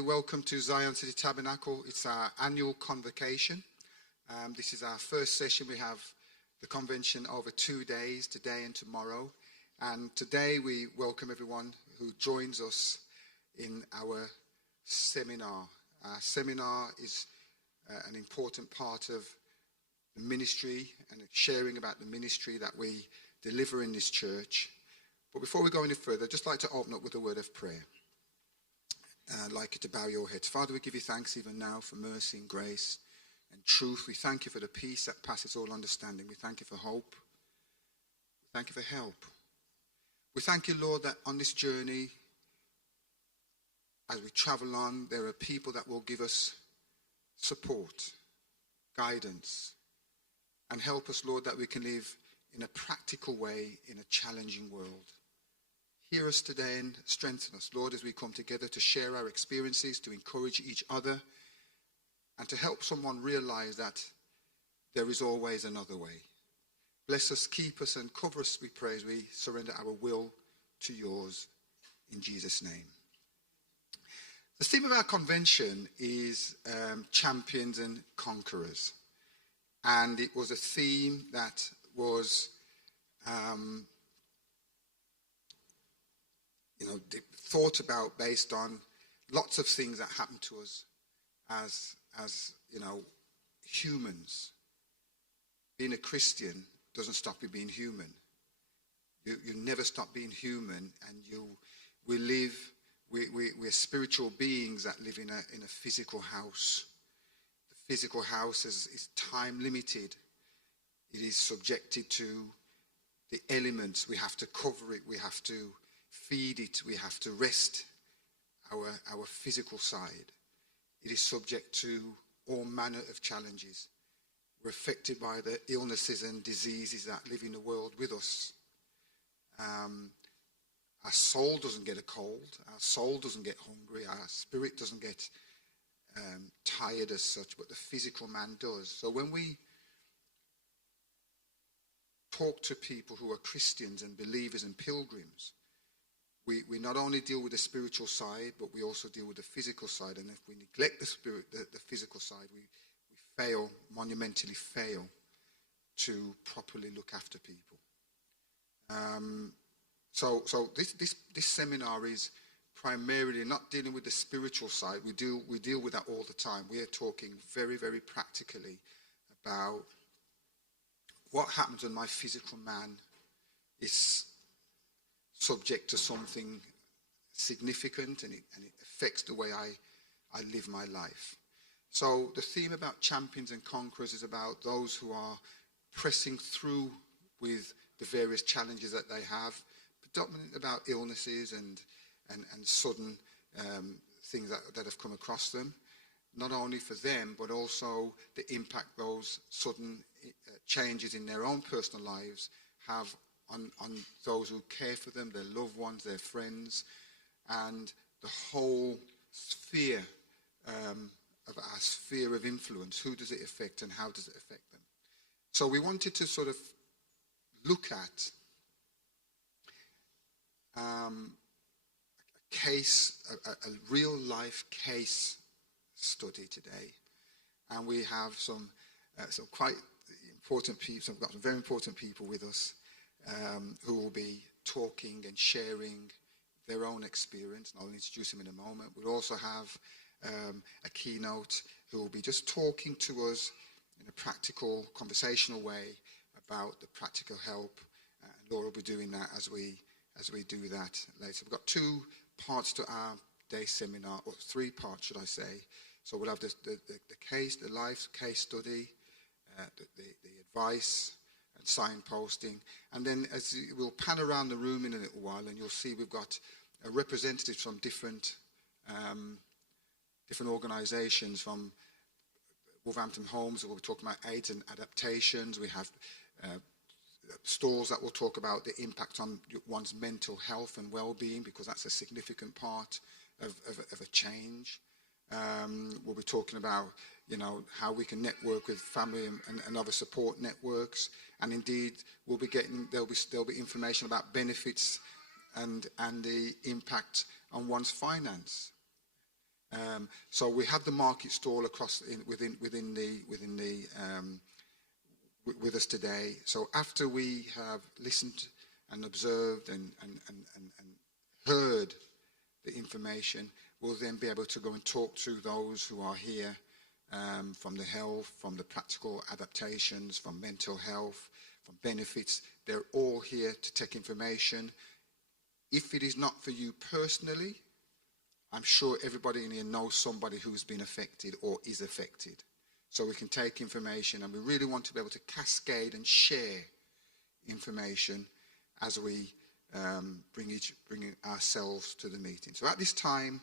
Welcome to Zion City Tabernacle. It's our annual convocation. This is our first session. We have the convention over 2 days, today and tomorrow. And today we welcome everyone who joins us in our seminar. Our seminar is an important part of the ministry and sharing about the ministry that we deliver in this church. But before we go any further, I'd just like to open up with a word of prayer. I'd like you to bow your heads. Father, we give you thanks even now for mercy and grace and truth. We thank you for the peace that passes all understanding. We thank you for hope. We thank you for help. We thank you, Lord, that on this journey, as we travel on, there are people that will give us support, guidance, and help us, Lord, that we can live in a practical way in a challenging world. Hear us today and strengthen us, Lord, as we come together to share our experiences, to encourage each other, and to help someone realize that there is always another way. Bless us, keep us, and cover us, we pray, as we surrender our will to yours, in Jesus' name. The theme of our convention is champions and conquerors. And it was a theme that was thought about based on lots of things that happen to us as humans. Being a Christian doesn't stop you being human. You never stop being human, and we're spiritual beings that live in a physical house. The physical house is time limited. It is subjected to the elements. We have to cover it. We have to feed it. We have to rest our physical side. It is subject to all manner of challenges. We're affected by the illnesses and diseases that live in the world with us. Our soul doesn't get a cold. Our soul doesn't get hungry. Our spirit doesn't get tired as such, but the physical man does. So when we talk to people who are Christians and believers and pilgrims, we not only deal with the spiritual side, but we also deal with the physical side. And if we neglect the physical side, we fail, monumentally fail, to properly look after people. So this seminar is primarily not dealing with the spiritual side. We deal with that all the time. We are talking very, very practically about what happens when my physical man is subject to something significant and it affects the way I live my life. So the theme about champions and conquerors is about those who are pressing through with the various challenges that they have, predominantly about illnesses and sudden things that have come across them, not only for them, but also the impact those sudden changes in their own personal lives have on those who care for them, their loved ones, their friends, and the whole sphere of our sphere of influence. Who does it affect and how does it affect them? So we wanted to sort of look at a real life case study today, and we have some quite important people. We've got some very important people with us who will be talking and sharing their own experience, and I'll introduce them in a moment. We'll also have a keynote who will be just talking to us in a practical, conversational way about the practical help. Laura will be doing that as we do that later. We've got 2 parts to our day seminar, or 3 parts, should I say. So we'll have the case, the life case study, the advice and signposting, and then we'll pan around the room in a little while, and you'll see we've got representatives from different organisations, from Wolverhampton Homes. We'll be talking about AIDS and adaptations. We have stalls that will talk about the impact on one's mental health and well-being, because that's a significant part of a change. We'll be talking about, how we can network with family and other support networks, and indeed there'll be information about benefits and the impact on one's finance. So we have the market stall across with us today. So after we have listened and observed and heard the information, we'll then be able to go and talk to those who are here, from the health, from the practical adaptations, from mental health, from benefits. They're all here to take information. If it is not for you personally, I'm sure everybody in here knows somebody who's been affected or is affected. So we can take information, and we really want to be able to cascade and share information as we bring ourselves to the meeting. So at this time,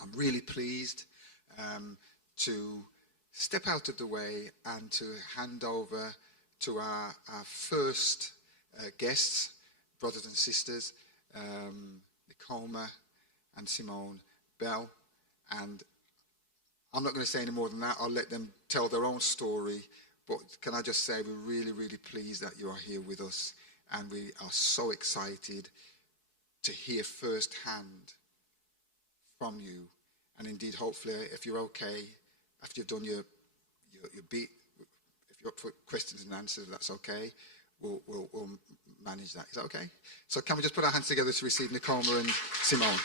I'm really pleased to step out of the way and to hand over to our first guests, brothers and sisters, Nicoma and Simone Bell. And I'm not going to say any more than that. I'll let them tell their own story. But can I just say we're really, really pleased that you are here with us. And we are so excited to hear firsthand from you. And indeed, hopefully, if you're okay, after you've done your bit, if you're up for questions and answers, that's okay. We'll manage that. Is that okay? So can we just put our hands together to receive Nicoma and Simone?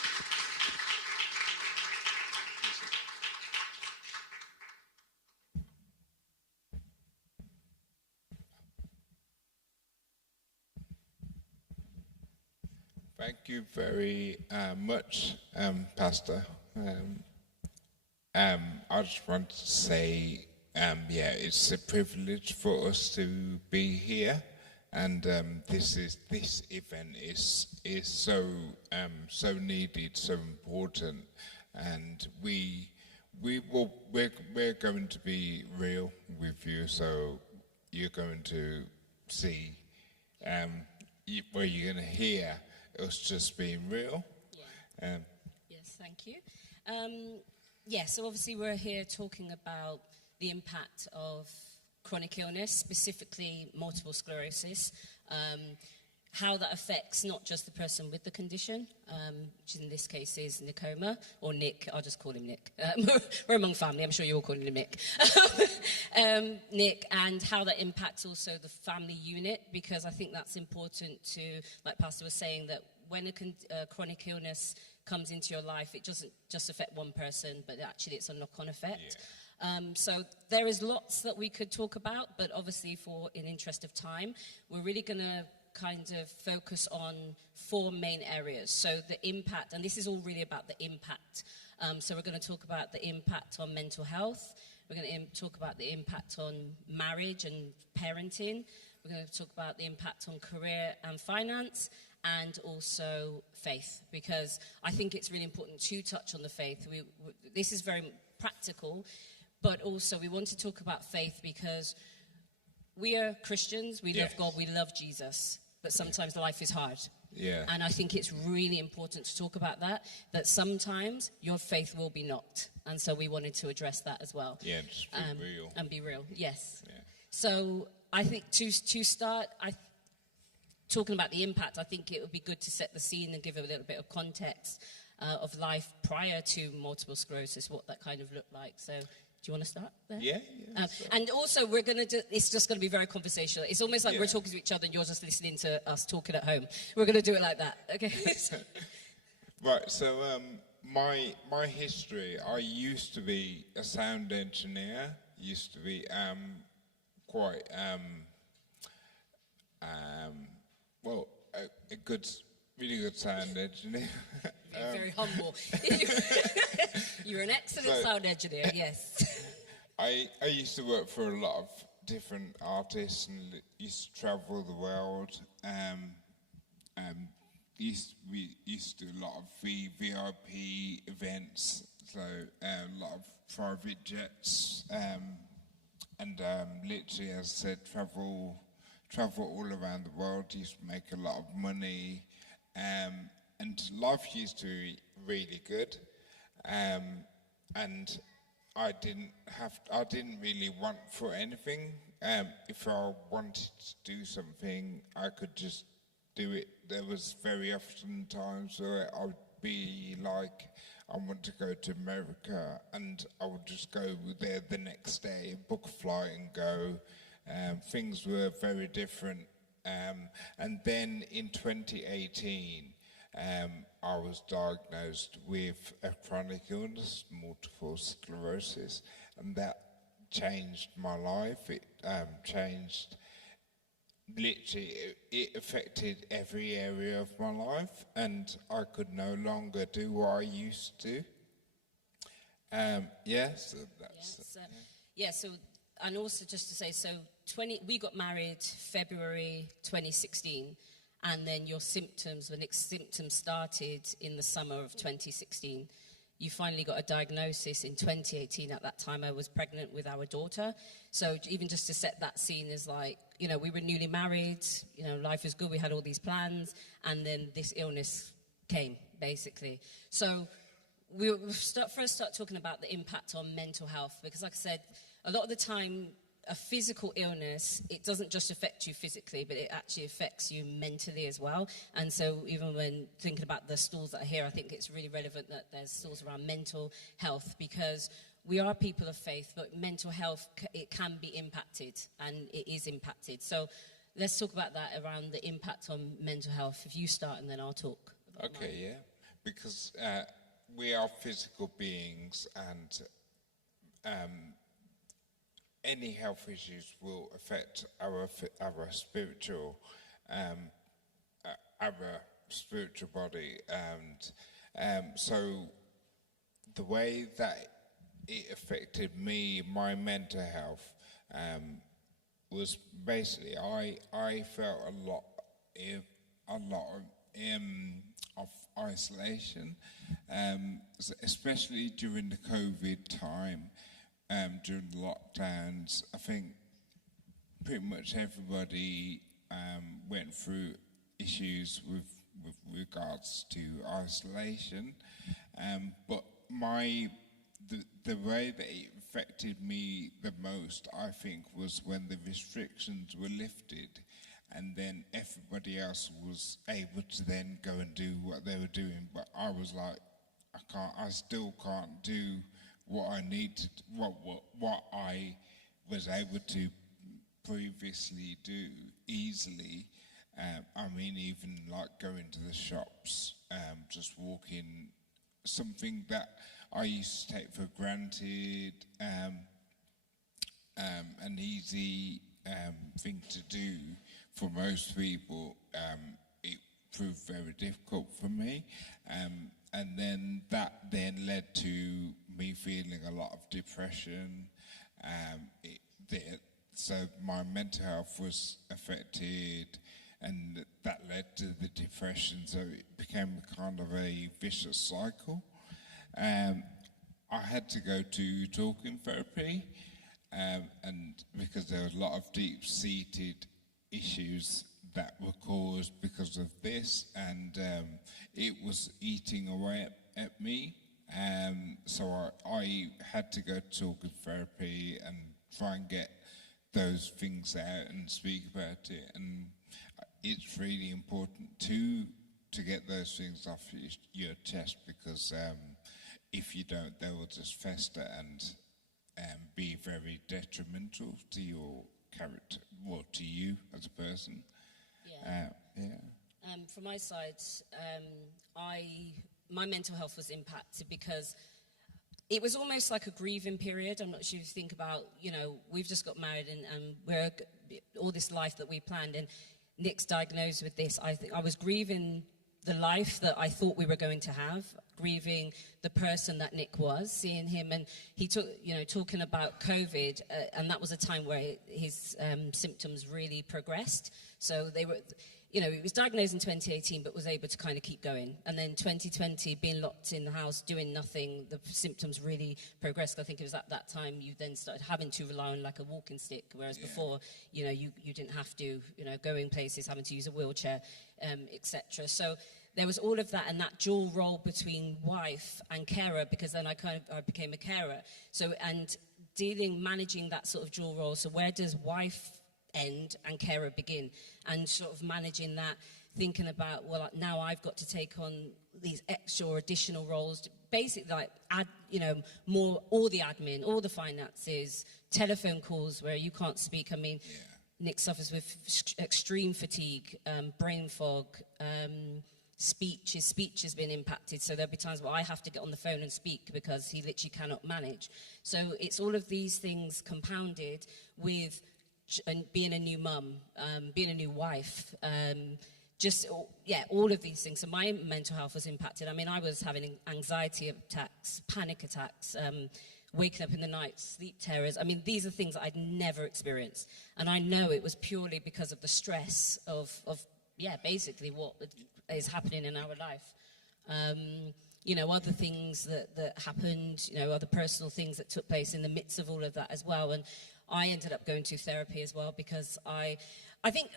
Thank you very much, Pastor. I just want to say, it's a privilege for us to be here, and this event is so needed, so important, and we're going to be real with you, so you're going to see, where you're going to hear us just being real. Yeah. Yes, thank you. So obviously we're here talking about the impact of chronic illness, specifically multiple sclerosis, how that affects not just the person with the condition, which in this case is Nicoma, or Nick, I'll just call him Nick. We're among family, I'm sure you're all calling him Nick. Nick, and how that impacts also the family unit, because I think that's important to, like Pastor was saying, that when a chronic illness comes into your life, it doesn't just affect one person, but actually it's a knock-on effect. Yeah. So there is lots that we could talk about, but obviously in interest of time, we're really going to kind of focus on 4 main areas. So the impact, and this is all really about the impact. So we're going to talk about the impact on mental health. We're going to talk about the impact on marriage and parenting. We're going to talk about the impact on career and finance, and also faith, because I think it's really important to touch on the faith. This is very practical, but also we want to talk about faith because we are Christians, we love God, we love Jesus, but sometimes life is hard. Yeah. And I think it's really important to talk about that sometimes your faith will be knocked. And so we wanted to address that as well. Yeah, just be real. And be real, yes. Yeah. So I think to start, talking about the impact, I think it would be good to set the scene and give a little bit of context of life prior to multiple sclerosis, what that kind of looked like. So do you want to start there? Yeah. And also, it's just going to be very conversational. It's almost like we're talking to each other and you're just listening to us talking at home. We're going to do it like that, okay? Right, so my history, I used to be a sound engineer, used to be quite, a really good sound engineer. Very humble. You're an excellent sound engineer, yes. I used to work for a lot of different artists and used to travel the world. We used to do a lot of VIP events, so a lot of private jets, and literally, as I said, travel all around the world. Used to make a lot of money, and life used to be really good. And I didn't really want for anything. If I wanted to do something, I could just do it. There was very often times where I would be like, I want to go to America, and I would just go there the next day, book a flight and go. Things were very different. And then in 2018, I was diagnosed with a chronic illness, multiple sclerosis, and that changed my life. It changed, literally, it affected every area of my life, and I could no longer do what I used to. So that's... So, and also just to say, so we got married February 2016, and then your symptoms, the next symptoms started in the summer of 2016. You finally got a diagnosis in 2018. At that time, I was pregnant with our daughter. So even just to set that scene is like, you know, we were newly married, you know, life was good, we had all these plans, and then this illness came, basically. So we'll first start talking about the impact on mental health, because like I said, a lot of the time, a physical illness, it doesn't just affect you physically, but it actually affects you mentally as well. And so even when thinking about the stalls that are here, I think it's really relevant that there's stalls around mental health, because we are people of faith, but mental health, it can be impacted, and it is impacted. So let's talk about that, around the impact on mental health. If you start, and then I'll talk about Okay, yeah. Because we are physical beings, and any health issues will affect our spiritual body, and so the way that it affected me, my mental health, was basically I felt a lot of isolation, especially during the COVID time. During the lockdowns, I think pretty much everybody went through issues with regards to isolation, but the way that it affected me the most, I think, was when the restrictions were lifted, and then everybody else was able to then go and do what they were doing, but I was like, I still can't do what I need to, what I was able to previously do easily. I mean, even like going to the shops, just walking, something that I used to take for granted, an easy thing to do for most people, it proved very difficult for me. And then that then led to me feeling a lot of depression. So my mental health was affected, and that led to the depression. So it became kind of a vicious cycle. I had to go to talking therapy, and because there was a lot of deep-seated issues that were caused because of this, and it was eating away at me. So I had to go to talking therapy and try and get those things out and speak about it. And it's really important to get those things off your chest, because if you don't, they will just fester and be very detrimental to your character, well, to you as a person. From my side, my mental health was impacted because it was almost like a grieving period. I'm not sure if you think about, you know, we've just got married and we're all this life that we planned, and Nick's diagnosed with this. I think I was grieving the life that I thought we were going to have, grieving the person that Nick was, seeing him, and he took, you know, talking about COVID, and that was a time where his symptoms really progressed. So they were, you know, he was diagnosed in 2018, but was able to kind of keep going. And then 2020, being locked in the house, doing nothing, the symptoms really progressed. I think it was at that time you then started having to rely on like a walking stick, whereas before, you know, you didn't have to, you know, going places, having to use a wheelchair, etc. So there was all of that, and that dual role between wife and carer, because then I became a carer. So, and managing that sort of dual role. So where does wife end and carer begin, and sort of managing that, thinking about, well, now I've got to take on these extra or additional roles, basic, like, more, all the admin, all the finances, telephone calls where you can't speak. I mean, Nick suffers with extreme fatigue, brain fog, his speech has been impacted, so there'll be times where I have to get on the phone and speak because he literally cannot manage. So it's all of these things compounded with being a new mum, being a new wife, all of these things. So my mental health was impacted. I mean, I was having anxiety attacks, panic attacks, waking up in the night, sleep terrors. I mean, these are things that I'd never experienced. And I know it was purely because of the stress of basically what is happening in our life. Other things that happened, other personal things that took place in the midst of all of that as well. And I ended up going to therapy as well because I think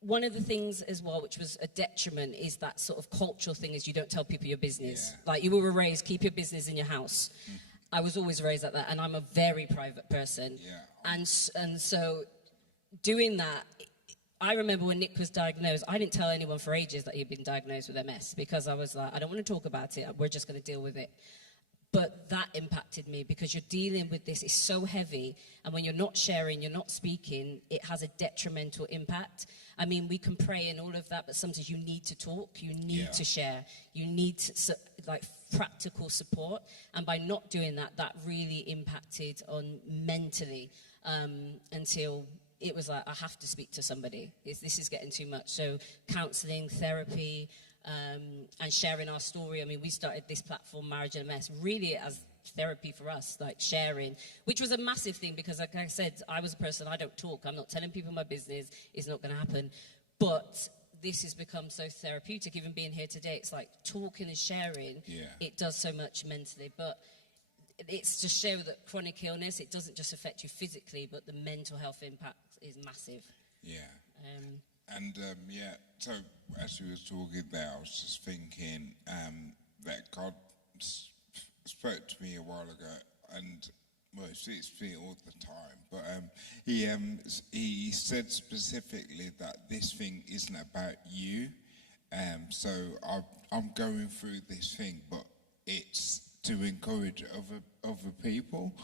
one of the things as well, which was a detriment, is that sort of cultural thing is you don't tell people your business. Yeah. Like, you were raised, keep your business in your house. I was always raised like that, and I'm a very private person. Yeah. And so doing that, I remember when Nick was diagnosed, I didn't tell anyone for ages that he'd been diagnosed with MS because I was like, I don't want to talk about it. We're just going to deal with it. But that impacted me because you're dealing with this. It's so heavy. And when you're not sharing, you're not speaking, it has a detrimental impact. I mean, we can pray and all of that, but sometimes you need to talk. You need to share. You need practical support. And by not doing that, that really impacted on mentally until it was like, I have to speak to somebody. This is getting too much. So counselling, therapy, and sharing our story. I mean, we started this platform, Marriage and MS, really as therapy for us, like sharing, which was a massive thing because, like I said, I was a person, I don't talk. I'm not telling people my business. It's not going to happen. But this has become so therapeutic. Even being here today, it's like talking and sharing. Yeah. It does so much mentally. But it's to show that chronic illness, it doesn't just affect you physically, but the mental health impact is massive. Yeah. So as you were talking there, I was just thinking that God spoke to me a while ago, and well, he speaks to me all the time, but he said specifically that this thing isn't about you. So I'm going through this thing, but it's to encourage other people.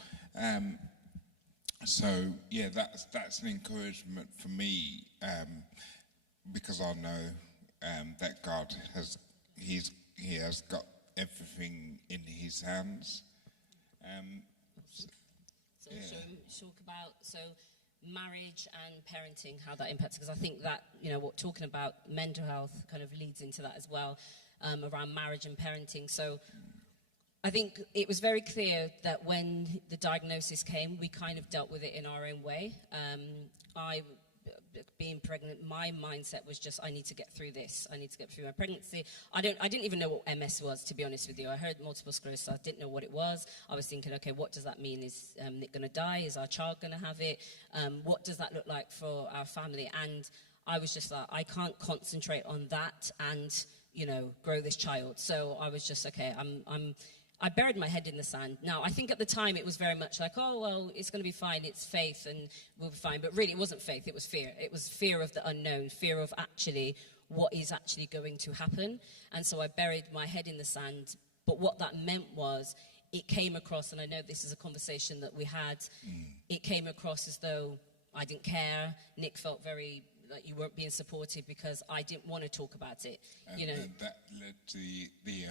So yeah, that's an encouragement for me, because I know that God he has got everything in his hands. Talk about marriage and parenting, how that impacts, because I think that talking about mental health kind of leads into that as well, around marriage and parenting. So I think it was very clear that when the diagnosis came, we kind of dealt with it in our own way. Being pregnant, my mindset was just, I need to get through this. I need to get through my pregnancy. I didn't even know what MS was, to be honest with you. I heard multiple sclerosis. I didn't know what it was. I was thinking, okay, what does that mean? Is Nick going to die? Is our child going to have it? What does that look like for our family? And I was just like, I can't concentrate on that and, grow this child. So I was just, okay, I buried my head in the sand. Now, I think at the time it was very much like, oh, well, it's going to be fine. It's faith and we'll be fine. But really, it wasn't faith. It was fear. It was fear of the unknown, fear of actually what is actually going to happen. And so I buried my head in the sand. But what that meant was it came across, and I know this is a conversation that we had, it came across as though I didn't care. Nick felt very like you weren't being supported because I didn't want to talk about it. And that led to the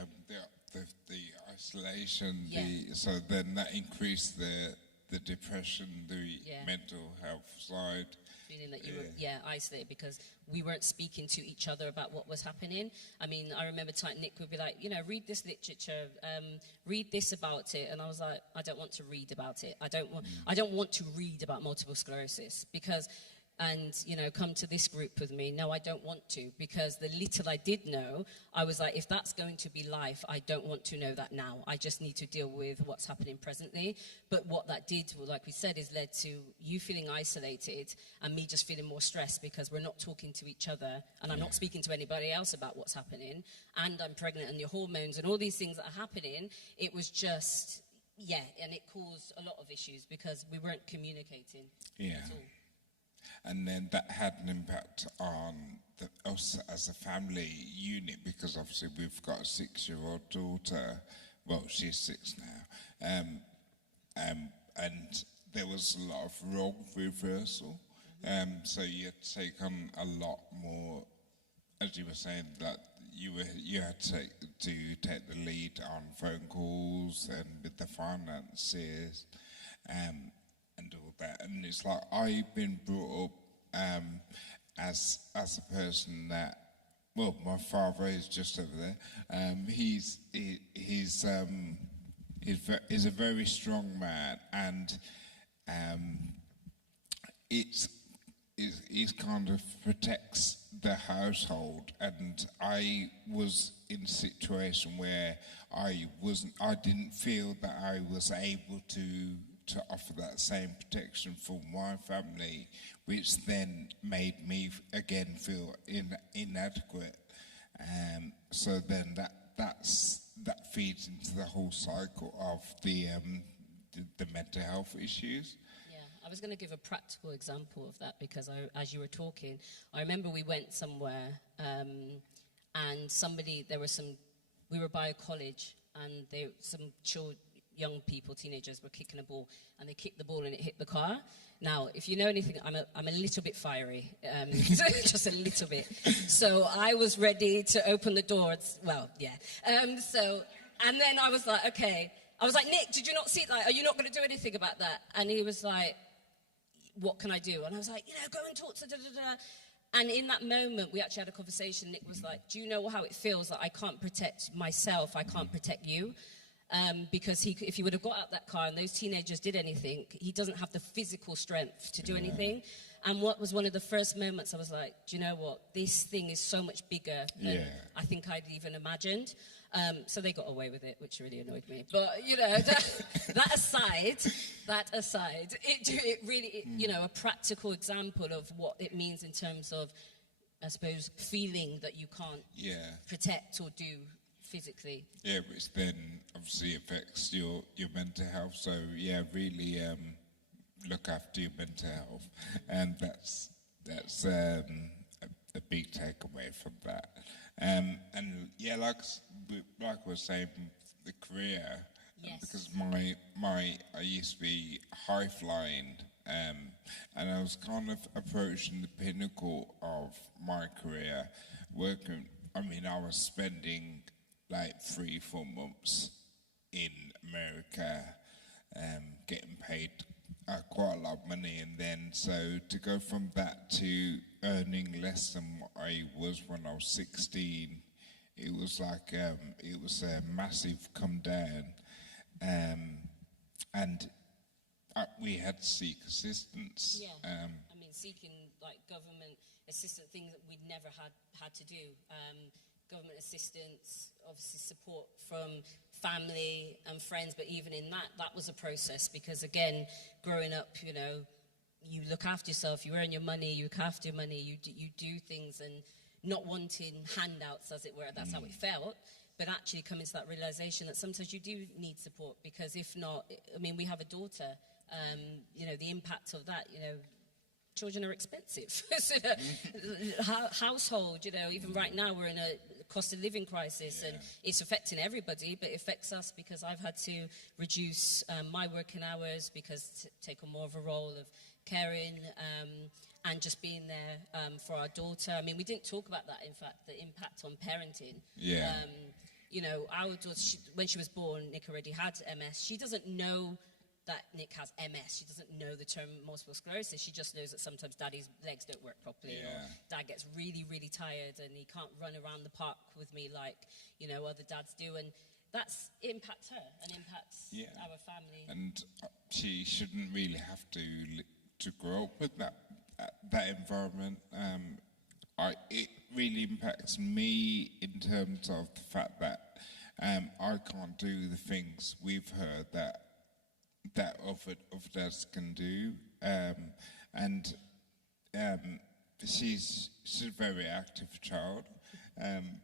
isolation. Yeah. So then that increased the depression, the mental health side. Feeling that you were isolated because we weren't speaking to each other about what was happening. I mean, I remember Nick would be like, read this literature, read this about it, and I was like, I don't want to read about it. I don't want to read about multiple sclerosis because. And, come to this group with me. No, I don't want to, because the little I did know, I was like, if that's going to be life, I don't want to know that now. I just need to deal with what's happening presently. But what that did, like we said, is led to you feeling isolated and me just feeling more stressed because we're not talking to each other and I'm not speaking to anybody else about what's happening. And I'm pregnant and your hormones and all these things that are happening. It was just, and it caused a lot of issues because we weren't communicating at all. And then that had an impact on us as a family unit because obviously we've got a 6-year-old daughter, well, she's 6 now, and there was a lot of role reversal. So you had to take on a lot more, as you were saying, that you had to take the lead on phone calls and with the finances, and all that. And it's like I've been brought up as a person that, well, my father is just over there. He's a very strong man, and he's kind of protects the household. And I was in a situation where I didn't feel that I was able to offer that same protection for my family, which then made me again feel inadequate. So then that feeds into the whole cycle of the mental health issues. Yeah, I was going to give a practical example of that because as you were talking, I remember we went somewhere and we were by a college and some young people, teenagers, were kicking a ball, and they kicked the ball and it hit the car. Now, if you know anything, I'm a little bit fiery, just a little bit. So I was ready to open the door. And then I was like, okay. I was like, Nick, did you not see that? Are you not going to do anything about that? And he was like, what can I do? And I was like, go and talk to da-da-da. And in that moment, we actually had a conversation. Nick was like, do you know how it feels that I can't protect myself? I can't protect you. Because if he would have got out that car and those teenagers did anything, he doesn't have the physical strength to do anything. And what was one of the first moments, I was like, do you know what? This thing is so much bigger than I think I'd even imagined. So they got away with it, which really annoyed me. But, that aside, it really, a practical example of what it means in terms of, I suppose, feeling that you can't protect or do physically. Yeah, which then obviously affects your mental health. So really look after your mental health, and that's a big takeaway from that. And like I was saying, the career. Yes. Because I used to be high flying, and I was kind of approaching the pinnacle of my career, working. I mean, I was spending like 3-4 months in America, getting paid quite a lot of money, and then so to go from that to earning less than what I was when I was 16, it was like it was a massive come down, and we had to seek assistance. Yeah, I mean, seeking like government assistance, things that we'd never had to do. Government assistance, obviously support from family and friends, but even in that was a process because, again, growing up, you look after yourself, you earn your money, you look after your money, you do things and not wanting handouts, as it were. That's how it felt, but actually coming to that realization that sometimes you do need support because if not, I mean, we have a daughter, the impact of that, children are expensive. Household, even right now we're in a cost of living crisis and it's affecting everybody, but it affects us because I've had to reduce my working hours because take on more of a role of caring and just being there for our daughter. I mean, we didn't talk about that, in fact, the impact on parenting. Yeah. Our daughter, when she was born, Nick already had MS. She doesn't know that Nick has MS. She doesn't know the term multiple sclerosis. She just knows that sometimes Daddy's legs don't work properly, or Dad gets really, really tired and he can't run around the park with me like, other dads do. And that's impacts her and impacts our family. And she shouldn't really have to grow up with that environment. It really impacts me in terms of the fact that I can't do the things with her that other dads can do, and she's a very active child, and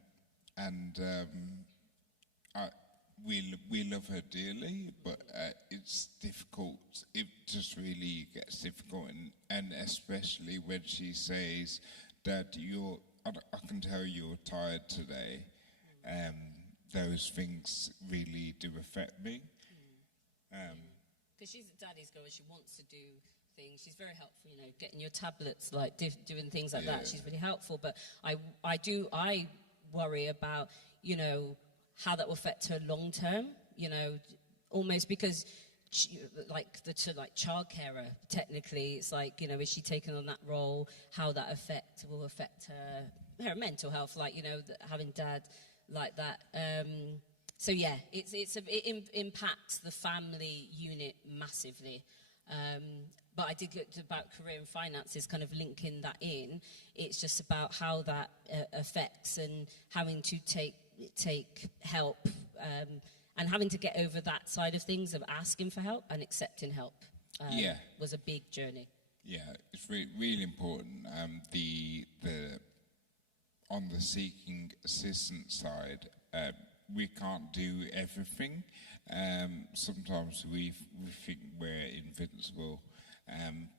we love her dearly, but it's difficult. It just really gets difficult, and especially when she says, "Dad, I can tell you're tired today." those things really do affect me. Because she's a daddy's girl, she wants to do things. She's very helpful, you know, getting your tablets, like doing things like that. She's really helpful. But I worry about, you know, how that will affect her long term. You know, almost because child carer. Technically, it's like, you know, is she taking on that role? How that will affect her mental health, like, you know, having dad like that. So yeah, it impacts the family unit massively. But I did get about career and finances, kind of linking that in. It's just about how that affects and having to take help and having to get over that side of things of asking for help and accepting help. Was a big journey. Yeah, it's really important. On the seeking assistance side, we can't do everything. Sometimes we think we're invincible,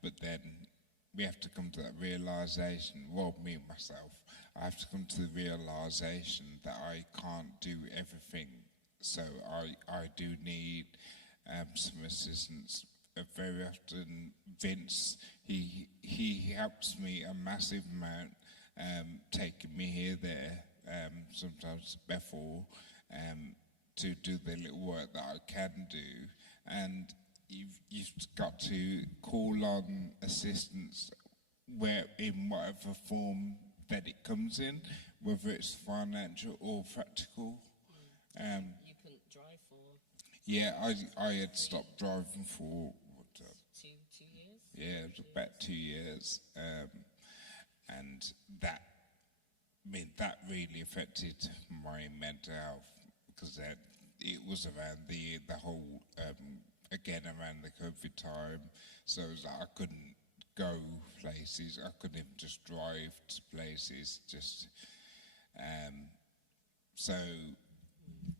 but then we have to come to that realization. Well, me and myself, I have to come to the realization that I can't do everything. So I do need some assistance. Very often, Vince, he helps me a massive amount, taking me here, there, sometimes Bethel, to do the little work that I can do. And you've got to call on assistance in whatever form that it comes in, whether it's financial or practical. You couldn't drive for? Yeah, I had stopped driving for two years? Yeah, it was about 2 years, and that really affected my mental health, because it was around the whole around the COVID time, so it was like I couldn't go places, I couldn't even just drive to places, so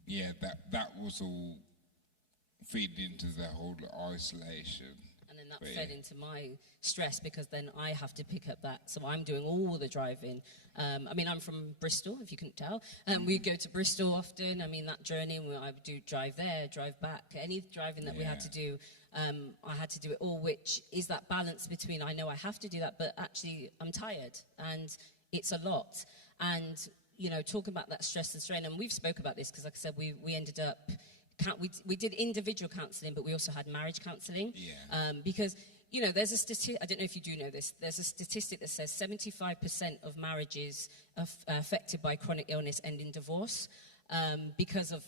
yeah, that was all feeding into the whole isolation. And then that fed into my stress, because then I have to pick up that. So I'm doing all the driving. I mean, I'm from Bristol, if you couldn't tell. We go to Bristol often. I mean, that journey, I do drive there, drive back. Any driving that we had to do, I had to do it all, which is that balance between, I know I have to do that, but actually I'm tired and it's a lot. And, you know, talking about that stress and strain, and we've spoke about this, because like I said, we ended up, we did individual counselling, but we also had marriage counselling. Because, you know, there's a statistic, I don't know if you do know this, there's a statistic that says 75% of marriages are affected by chronic illness end in divorce, because of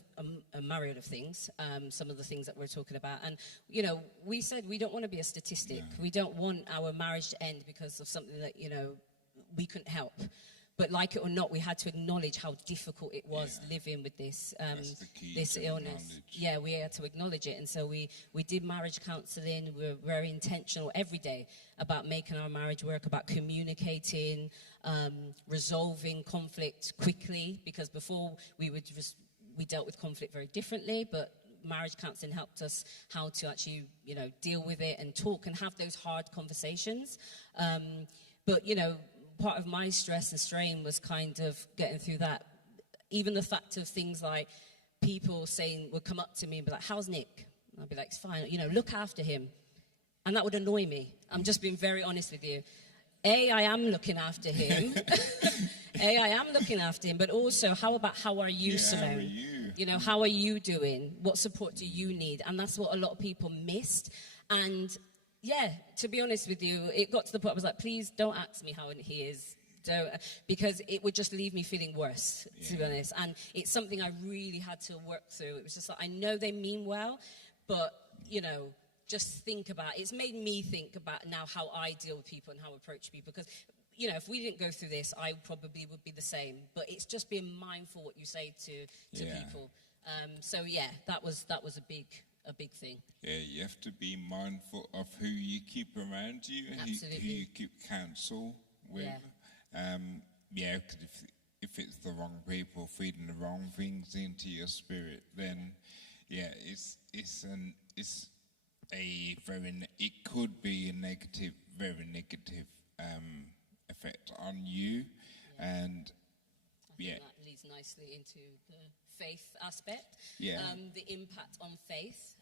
a myriad of things, some of the things that we're talking about. And, you know, we said we don't want to be a statistic. No. We don't want our marriage to end because of something that, you know, we couldn't help. But like it or not, we had to acknowledge how difficult it was living with this this illness. Yeah, we had to acknowledge it. And so we did marriage counselling. We were very intentional every day about making our marriage work, about communicating, resolving conflict quickly, because before we dealt with conflict very differently, but marriage counselling helped us how to actually, you know, deal with it and talk and have those hard conversations. But, you know, part of my stress and strain was kind of getting through that. Even the fact of things like people would come up to me and be like, "How's Nick?" And I'd be like, "It's fine, you know, look after him." And that would annoy me. I'm just being very honest with you. I am looking after him. I am looking after him, but also, how are you, Simone? How are you? You know, how are you doing? What support do you need? And that's what a lot of people missed. And yeah, to be honest with you, it got to the point I was like, please don't ask me how he is. Because it would just leave me feeling worse, to be honest. And it's something I really had to work through. It was just like, I know they mean well, but, you know, just think about it. It's made me think about now how I deal with people and how I approach people. Because, you know, if we didn't go through this, I probably would be the same. But it's just being mindful what you say to people. So, yeah, that was a big thing. Yeah, you have to be mindful of who you keep around you and who you keep counsel with. Because if it's the wrong people feeding the wrong things into your spirit, then it could be a very negative effect on you, and I think that leads nicely into the faith aspect. Yeah. The impact on faith.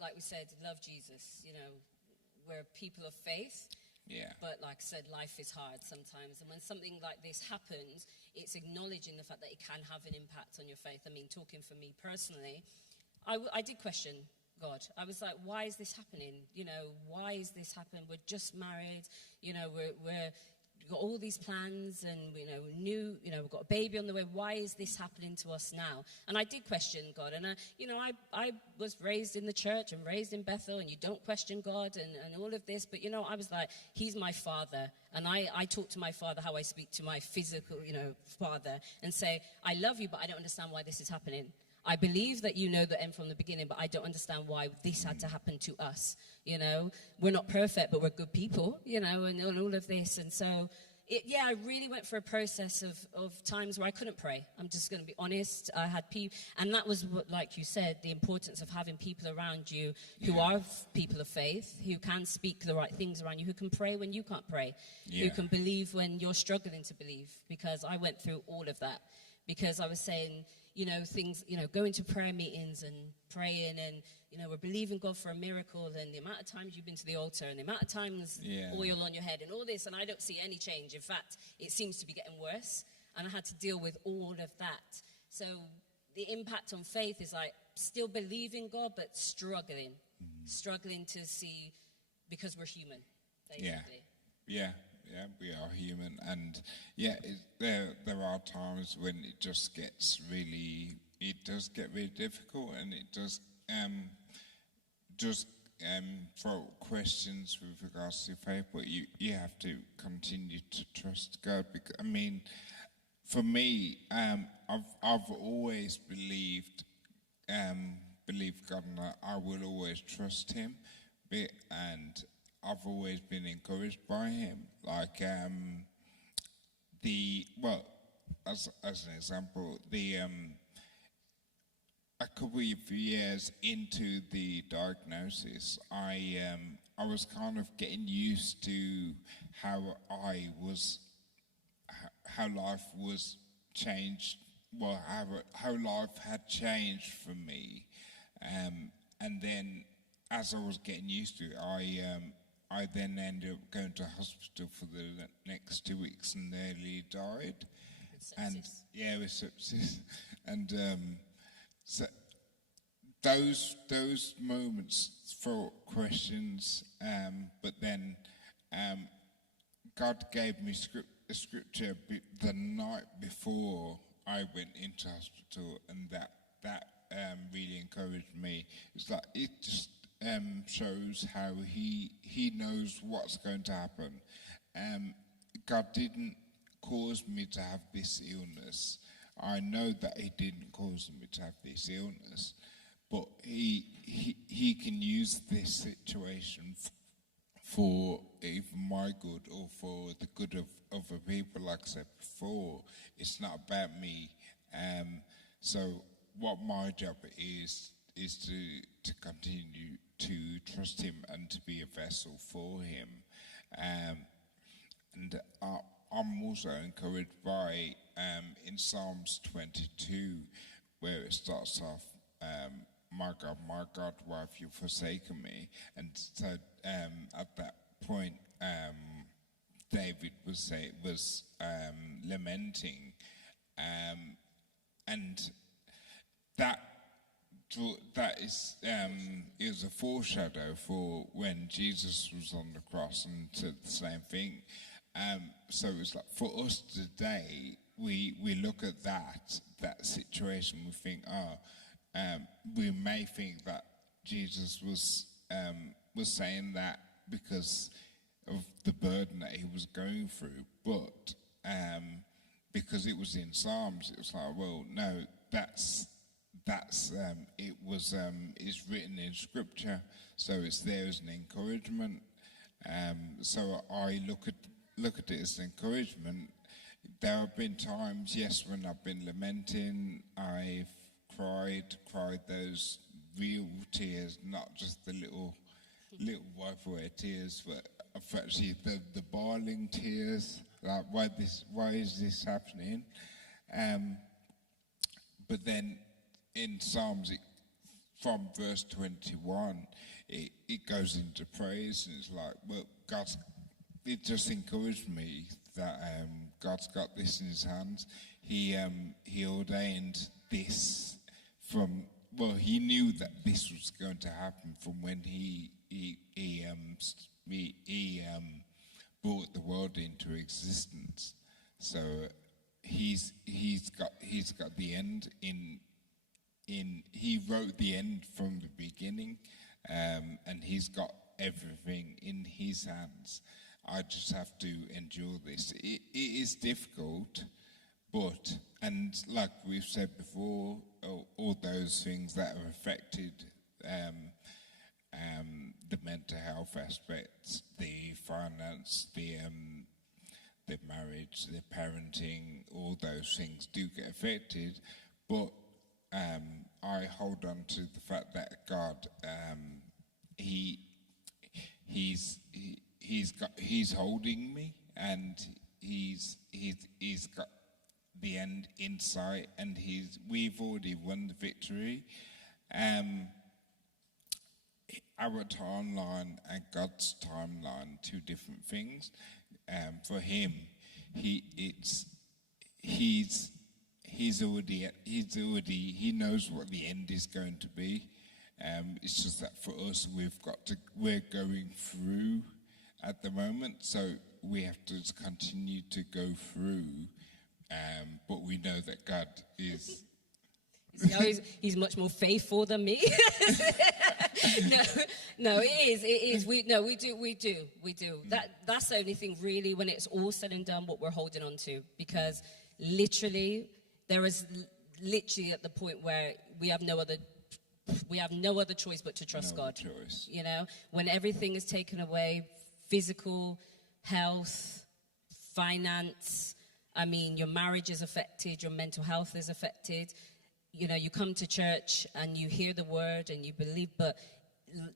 Like we said, love Jesus. You know, we're people of faith. Yeah. But like I said, life is hard sometimes. And when something like this happens, it's acknowledging the fact that it can have an impact on your faith. I mean, talking for me personally, I did question God. I was like, why is this happening? You know, why is this happening? We're just married. You know, we've got all these plans and, we've got a baby on the way. Why is this happening to us now? And I did question God. And, I was raised in the church and raised in Bethel, and you don't question God and all of this. But, I was like, he's my father. And I talk to my father how I speak to my physical, father, and say, I love you, but I don't understand why this is happening. I believe that you know the end from the beginning, but I don't understand why this had to happen to us. We're not perfect, but we're good people, and all of this. And so, I really went for a process of times where I couldn't pray. I'm just going to be honest. I had people, and that was what, like you said, the importance of having people around you who are people of faith, who can speak the right things around you, who can pray when you can't pray, who can believe when you're struggling to believe. Because I went through all of that. Because I was saying, things, going to prayer meetings and praying and, we're believing God for a miracle, and the amount of times you've been to the altar and the amount of times oil on your head and all this, and I don't see any change. In fact, it seems to be getting worse, and I had to deal with all of that. So the impact on faith is like still believing God, but struggling to see, because we're human, basically. Yeah, we are human, and there are times when it just gets really, difficult, and it does throw questions with regards to faith. But you have to continue to trust God. Because for me, I've always believed God, and I will always trust Him, and I've always been encouraged by Him. Like as an example, a couple of years into the diagnosis, I was kind of getting used to how life was changed. Well, how life had changed for me, and then as I was getting used to it, I then ended up going to hospital for the next 2 weeks and nearly died. With sepsis. And so those moments for questions, but then God gave me a scripture the night before I went into hospital, and that really encouraged me. It's like it just shows how he knows what's going to happen. God didn't cause me to have this illness. I know that He didn't cause me to have this illness, but he can use this situation for either my good or for the good of other people. Like I said before, it's not about me. So what my job is to continue to trust Him and to be a vessel for Him. And I'm also encouraged by in Psalms 22, where it starts off, my God, why have you forsaken me? And so at that point, David was lamenting, and that is a foreshadow for when Jesus was on the cross, and said the same thing. So it's like for us today, we look at that situation, we think, we may think that Jesus was saying that because of the burden that He was going through, but because it was in Psalms, it was like, well, no, it's written in Scripture, so it's there as an encouragement. So I look at it as encouragement. There have been times, yes, when I've been lamenting, I've cried those real tears, not just the little wipe-away tears, but actually the boiling tears. Like, why is this happening? but then in Psalms, from verse 21, it goes into praise, and it's like, well, it just encouraged me that God's got this in his hands. He ordained this he knew that this was going to happen from when he brought the world into existence. So he's got the end he wrote the end from the beginning, and he's got everything in his hands. I just have to endure this. It is difficult, but, and like we've said before, all those things that have affected the mental health aspects, the finance, the marriage, the parenting, all those things do get affected, but I hold on to the fact that God, he's holding me, and he's got the end in sight, and we've already won the victory. Our timeline and God's timeline, two different things. For him, he knows what the end is going to be. It's just that for us, we're going through at the moment, so we have to just continue to go through. But we know that God is. He's much more faithful than me. No, it is. We do. That's the only thing, really, when it's all said and done, what we're holding on to, because literally, there is literally at the point where we have no other choice but to trust God. Choice. You know, when everything is taken away, physical, health, finance. I mean, your marriage is affected, your mental health is affected. You know, you come to church and you hear the word and you believe, but,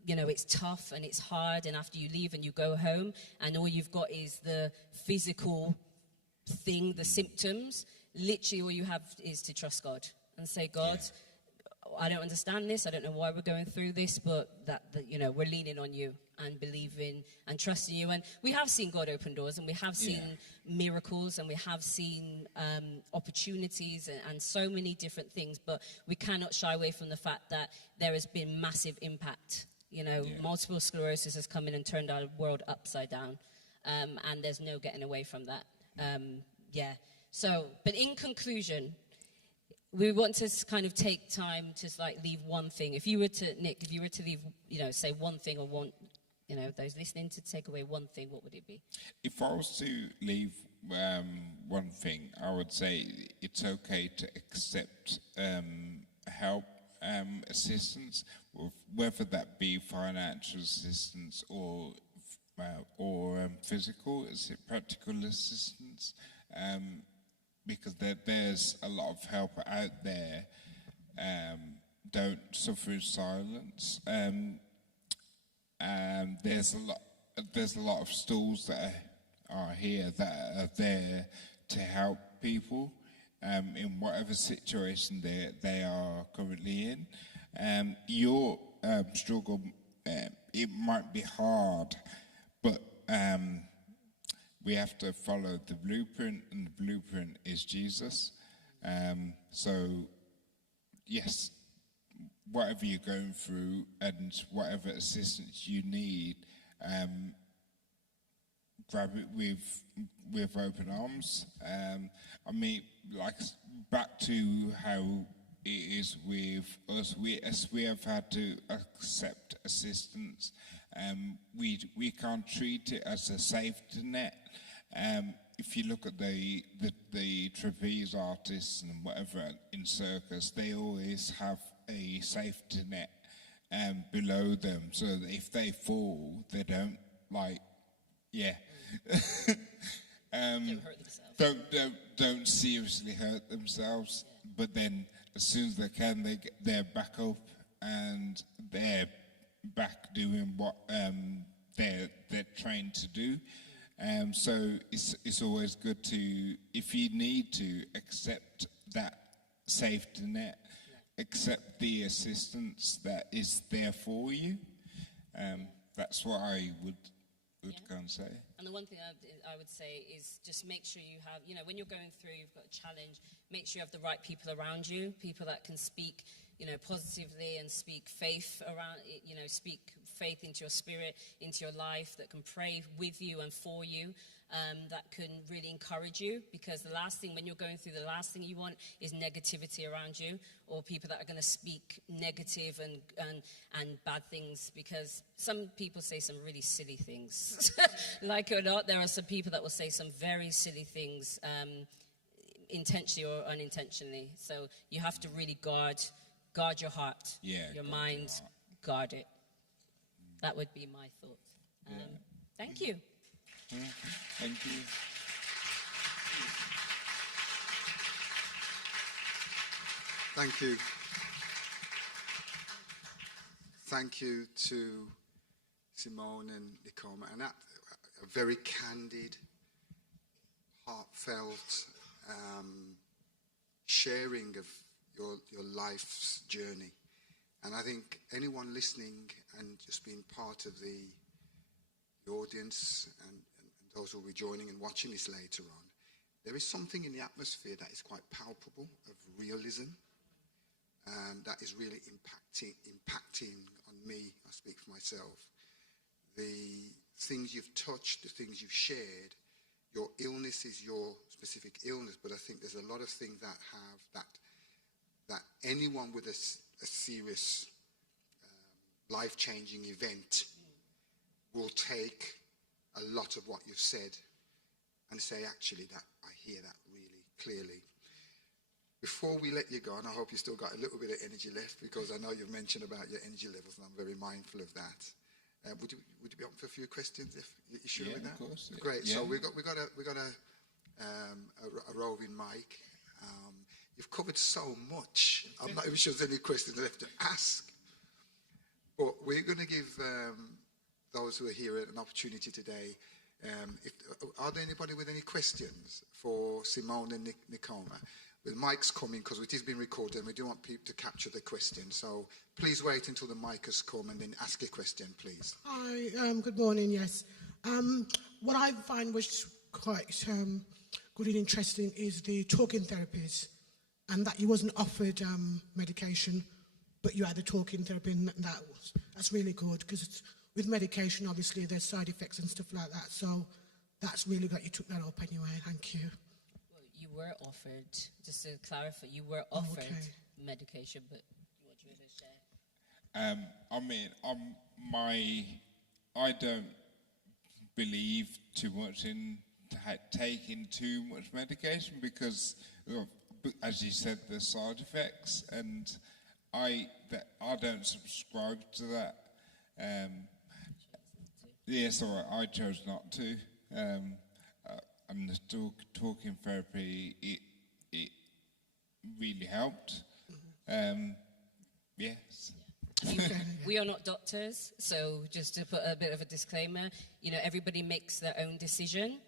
you know, it's tough and it's hard. And after you leave and you go home and all you've got is the physical thing, the symptoms, literally all you have is to trust God and say, God, I don't understand this. I don't know why we're going through this, but that you know, we're leaning on you and believing and trusting you. And we have seen God open doors, and we have seen miracles, and we have seen opportunities and so many different things. But we cannot shy away from the fact that there has been massive impact. You know, multiple sclerosis has come in and turned our world upside down, and there's no getting away from that. So, but in conclusion, we want to kind of take time to like leave one thing. If you were to, Nick, leave, you know, say one thing, or one, you know, those listening, to take away one thing, what would it be? If I was to leave one thing, I would say it's okay to accept help, assistance, whether that be financial assistance or physical, practical assistance. Because there's a lot of help out there. Don't suffer in silence. There's a lot of stalls that are here that are there to help people in whatever situation they are currently in. Your struggle, it might be hard, but we have to follow the blueprint, and the blueprint is Jesus. So, yes, whatever you're going through and whatever assistance you need, grab it with open arms. I mean, like, back to how it is with us, we have had to accept assistance. We can't treat it as a safety net. If you look at the trapeze artists and whatever in circus, they always have a safety net below them, so that if they fall, they don't Don't hurt themselves. Don't seriously hurt themselves. But then, as soon as they can, they're back up and they're back doing what they're trained to do. So it's always good to, if you need to, accept that safety net, accept the assistance that is there for you. That's what I would go and say. And the one thing I would say is just make sure you have, when you're going through, you've got a challenge, make sure you have the right people around you, people that can speak, positively and speak faith around, speak faith into your spirit, into your life, that can pray with you and for you, that can really encourage you, because the last thing, when you're going through, the last thing you want is negativity around you, or people that are going to speak negative and bad things, because some people say some really silly things. Like it or not, there are some people that will say some very silly things, intentionally or unintentionally. So you have to really guard your heart, your mind, guard it. That would be my thought. Thank you. Thank you. Thank you. Thank you to Simone and Nicoma, and that a very candid, heartfelt sharing of your life's journey. And I think anyone listening and just being part of the audience and those who will be joining and watching this later on, there is something in the atmosphere that is quite palpable, of realism, that is really impacting on me. I speak for myself. The things you've touched, the things you've shared, your illness is your specific illness, but I think there's a lot of things that have that anyone with a serious life-changing event will take a lot of what you've said and say, actually, that I hear that really clearly. Before we let you go, and I hope you still got a little bit of energy left, because I know you've mentioned about your energy levels, and I'm very mindful of that. Would you be open for a few questions if you're sure with that? Of course. Yeah. Great. Yeah. So we got a roving mic. You've covered so much. I'm not even sure there's any questions left to ask. But we're going to give those who are here an opportunity today. Are there anybody with any questions for Simone and Nicoma? The mic's coming because it is being recorded and we do want people to capture the question. So please wait until the mic has come and then ask a question, please. Hi, good morning, yes. What I find was quite good and interesting is the talking therapies, and that you wasn't offered medication, but you had the talking therapy, and that's really good, because with medication, obviously, there's side effects and stuff like that. So that's really good you took that up anyway. Thank you. Well, you were offered, just to clarify, you were offered medication, but what do you want to share? I mean, I don't believe too much in taking too much medication because, as you said, there's side effects, and I don't subscribe to that. Yes, I chose not to. And the talking therapy, it really helped. Yes. We are not doctors, so just to put a bit of a disclaimer, everybody makes their own decision,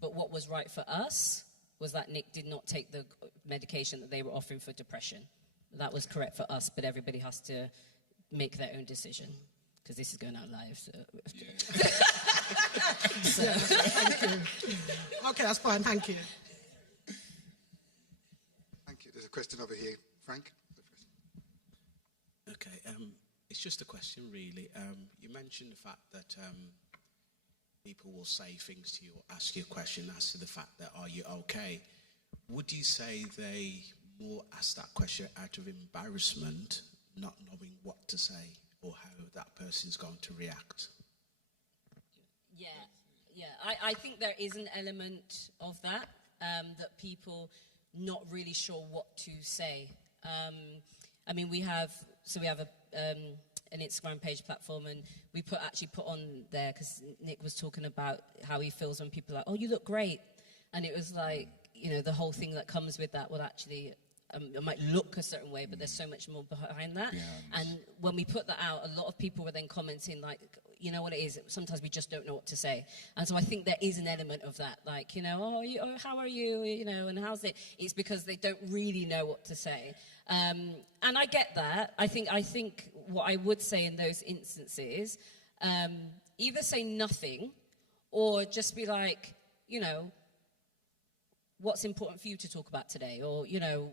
but what was right for us was that Nick did not take the medication that they were offering for depression. That was correct for us, but everybody has to make their own decision, because this is going out live, so... Thank you. Okay, that's fine, thank you. Thank you. There's a question over here. Frank? Okay, it's just a question, really. You mentioned the fact that people will say things to you or ask you a question as to the fact that, are you okay? Would you say they more ask that question out of embarrassment, not knowing what to say or how that person's going to react? Yeah. I think there is an element of that, that people not really sure what to say. I mean, we have an Instagram page platform, and we actually put on there, because Nick was talking about how he feels when people are like, oh, you look great. And it was like, the whole thing that comes with that, well, actually, it might look a certain way, but there's so much more behind that. And when we put that out, a lot of people were then commenting like, you know what it is, sometimes we just don't know what to say. And so I think there is an element of that, like, you know, how are you, you know, and how's it? It's because they don't really know what to say. And I get that. I think what I would say in those instances, either say nothing or just be like, you know, what's important for you to talk about today? Or, you know,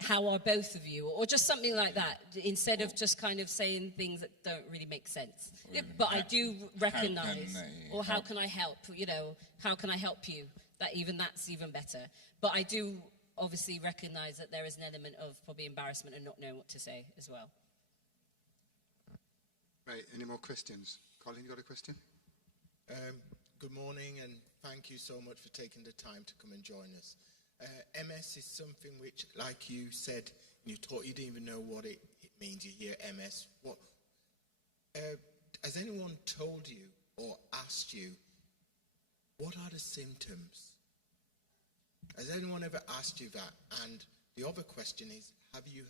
how are both of you? Or just something like that, instead of just kind of saying things that don't really make sense. But I do recognise, or how can I help? You know, how can I help you? That's even better. But I do obviously recognise that there is an element of probably embarrassment and not knowing what to say as well. Right, any more questions? Colin, you got a question? Good morning, and thank you so much for taking the time to come and join us. MS is something which, like you said, you didn't even know what it means. You hear MS. Has anyone told you or asked you, what are the symptoms? Has anyone ever asked you that? And the other question is, have you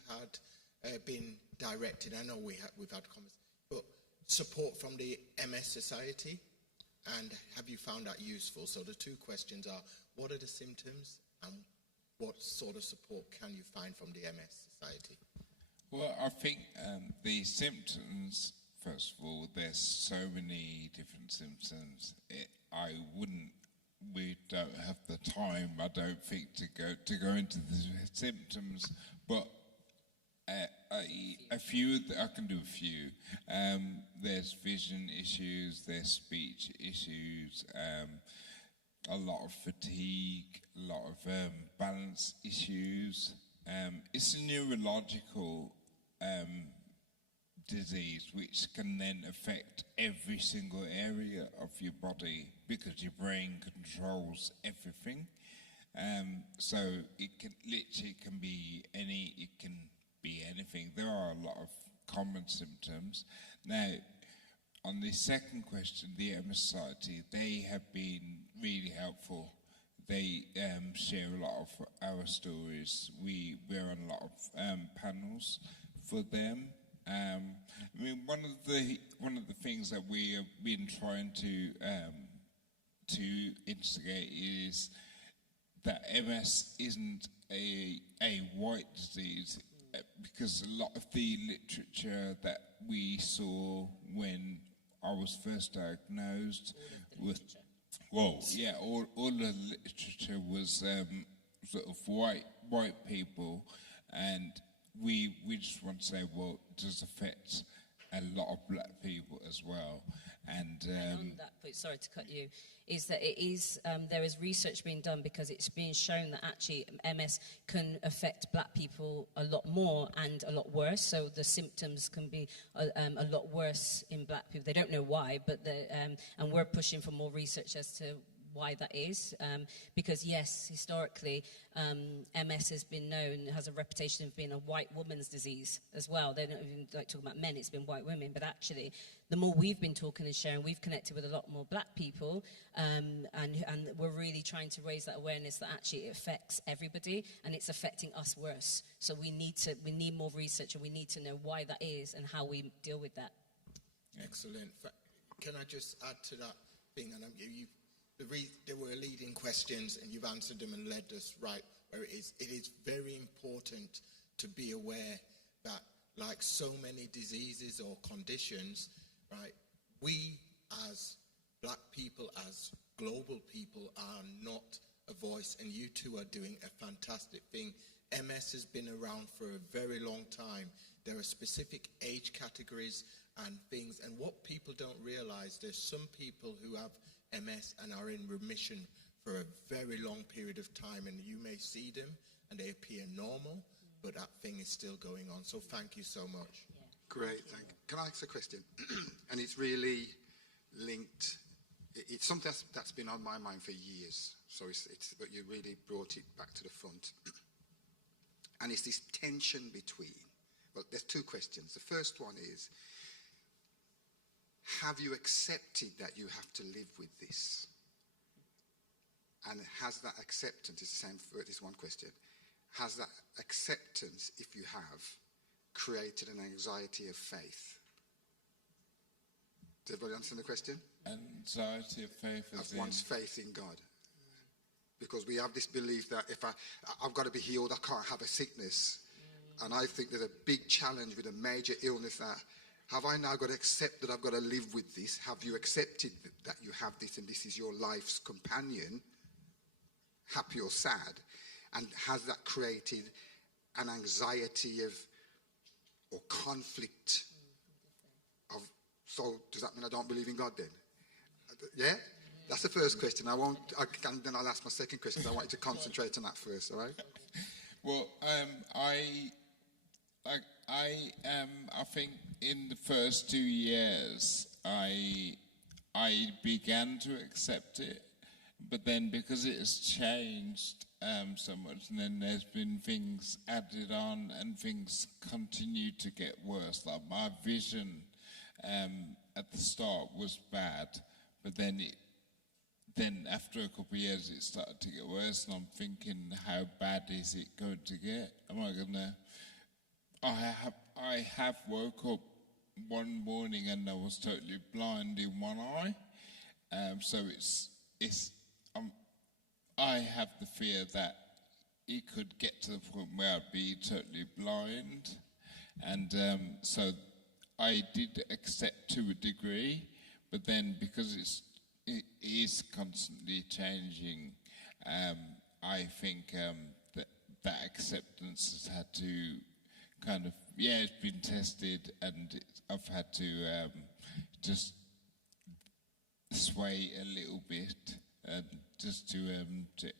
been directed? I know we've had comments, but support from the MS Society, and have you found that useful? So the two questions are, what are the symptoms, and what sort of support can you find from the MS Society? Well, I think the symptoms, first of all, there's so many different symptoms. We don't have the time, I don't think, to go into the symptoms, but a few, I can do a few. There's vision issues, there's speech issues, a lot of fatigue, a lot of balance issues. It's a neurological disease which can then affect every single area of your body because your brain controls everything. So it can be anything. There are a lot of common symptoms. Now, on the second question, the MS Society, they have been really helpful. They share a lot of our stories. We're on a lot of panels for them. I mean, one of the things that we have been trying to instigate is that MS isn't a white disease, because a lot of the literature that we saw when I was first diagnosed with, all the literature was sort of white people, and we just want to say, well, it does affect a lot of black people as well. And on that point, sorry to cut you, is that there is research being done, because it's being shown that actually MS can affect black people a lot more and a lot worse. So the symptoms can be a lot worse in black people. They don't know why, but and we're pushing for more research as to why that is, because yes, historically, MS has been known, has a reputation of being a white woman's disease as well. They don't even like talking about men, it's been white women, but actually, the more we've been talking and sharing, we've connected with a lot more black people, and we're really trying to raise that awareness that actually it affects everybody, and it's affecting us worse. So we need more research, and we need to know why that is and how we deal with that. Excellent. Can I just add to that thing? And there were leading questions, and you've answered them and led us right where it is. It is very important to be aware that, like so many diseases or conditions, right, we as black people, as global people, are not a voice, and you two are doing a fantastic thing. MS has been around for a very long time. There are specific age categories and things, and what people don't realize, there's some people who have MS and are in remission for a very long period of time, and you may see them and they appear normal, but that thing is still going on. So thank you so much. Yeah. Great, thank you. Can I ask a question? And it's really linked. It's something that's been on my mind for years. So but you really brought it back to the front. And it's this tension between, well, there's two questions. The first one is, have you accepted that you have to live with this? And has that acceptance, is the same for this one question, has that acceptance, if you have, created an anxiety of faith? Does everybody understand the question? Anxiety of faith Of one's faith in God. Because we have this belief that if I've got to be healed, I can't have a sickness. And I think there's a big challenge with a major illness that, have I now got to accept that I've got to live with this? Have you accepted that you have this and this is your life's companion, happy or sad? And has that created an anxiety of, or conflict of, so does that mean I don't believe in God then? Yeah? That's the first question. Then I'll ask my second question. I want you to concentrate on that first, all right? Well, I think in the first 2 years, I began to accept it, but then because it has changed so much, and then there's been things added on, and things continue to get worse. Like my vision at the start was bad, but then after a couple of years it started to get worse, and I'm thinking, how bad is it going to get? Am I gonna? I have woke up one morning and I was totally blind in one eye. So I have the fear that it could get to the point where I'd be totally blind. And so I did accept to a degree, but then because it is constantly changing, I think that acceptance has had to kind of, it's been tested, and I've had to just sway a little bit, just to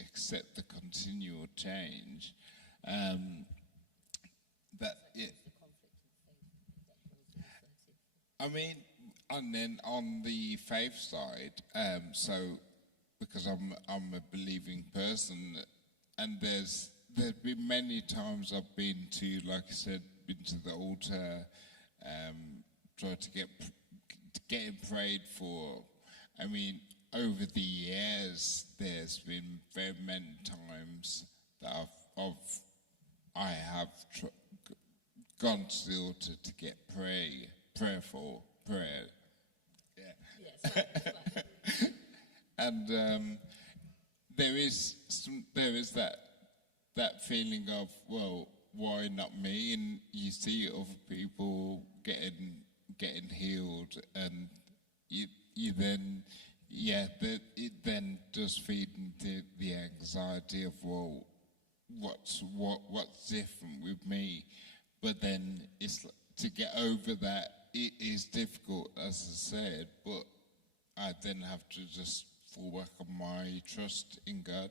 accept the continual change. I mean, and then on the faith side, so because I'm a believing person, and there's been many times I've been to, like I said, been to the altar, tried to get prayed for. I mean, over the years, there's been very many times that I have gone to the altar to get prayer. Yeah. Yes. And there is that feeling of, well, why not me? And you see other people getting healed, and you then, it then does feed into the anxiety of, well, what's different with me? But then it's to get over that. It is difficult, as I said, but I then have to just fall back on my trust in God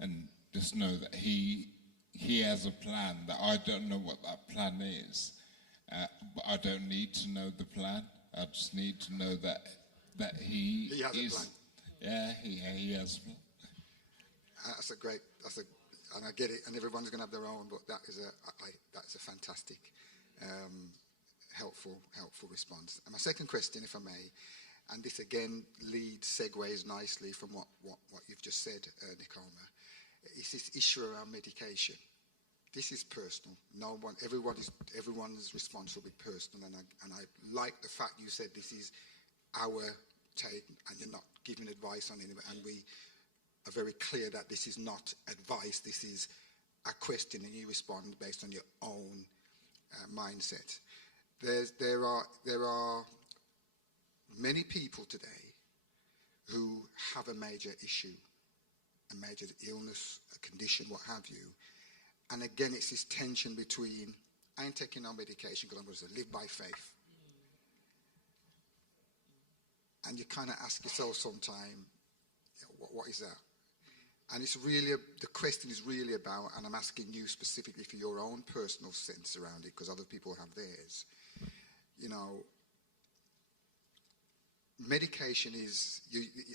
and just know that He has a plan, that I don't know what that plan is, but I don't need to know the plan. I just need to know that He has is. A plan. Yeah, He has a plan. And I get it, and everyone's going to have their own, but that's a fantastic, helpful response. And my second question, if I may, and this again segues nicely from what you've just said, Nicoma, is this issue around medication. This is personal. Everyone's response will be personal, and I like the fact you said this is our take, and you're not giving advice on anyone, and we are very clear that this is not advice. This is a question, and you respond based on your own mindset. There are many people today who have a major issue, a major illness, a condition, what have you. And again, it's this tension between, I ain't taking no medication because I'm going to live by faith. And you kind of ask yourself sometime, what is that? And it's really, the question is really about, and I'm asking you specifically for your own personal sense around it, because other people have theirs. You know, medication is,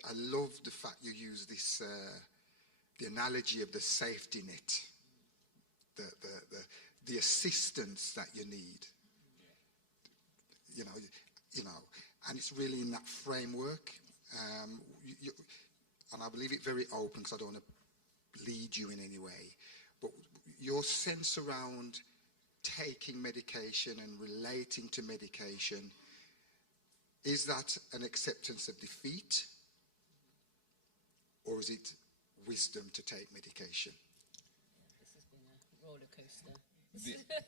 I love the fact you use this, the analogy of the safety net, the assistance that you need. You know, and it's really in that framework. And I believe it very open because I don't want to lead you in any way. But your sense around taking medication and relating to medication, is that an acceptance of defeat, or is it wisdom to take medication? This has been a roller coaster.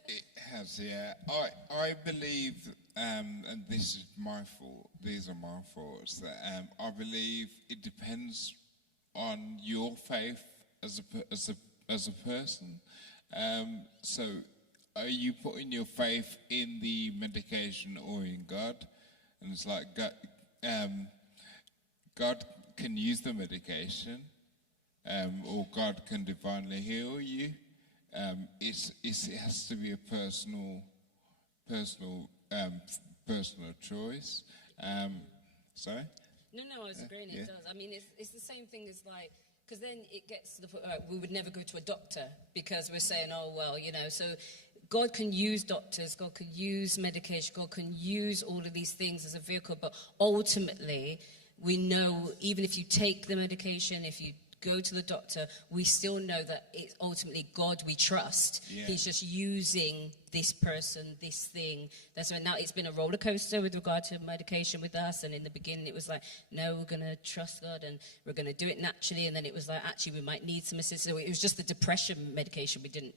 It has, yeah. I believe, and this is my fault, these are my thoughts, that I believe it depends on your faith as a person. So are you putting your faith in the medication or in God? And it's like God can use the medication, or God can divinely heal you. It has to be a personal choice. Sorry? No, I was agreeing, yeah. it does. I mean, it's the same thing as like, because then it gets to the point, we would never go to a doctor because we're saying, oh, well, you know, so God can use doctors, God can use medication, God can use all of these things as a vehicle, but ultimately, we know even if you take the medication, if you go to the doctor, we still know that it's ultimately God we trust. Yeah. He's just using this person, this thing. That's why now it's been a roller coaster with regard to medication with us. And in the beginning, it was like, no, we're going to trust God and we're going to do it naturally. And then it was like, actually, we might need some assistance. So it was just the depression medication we didn't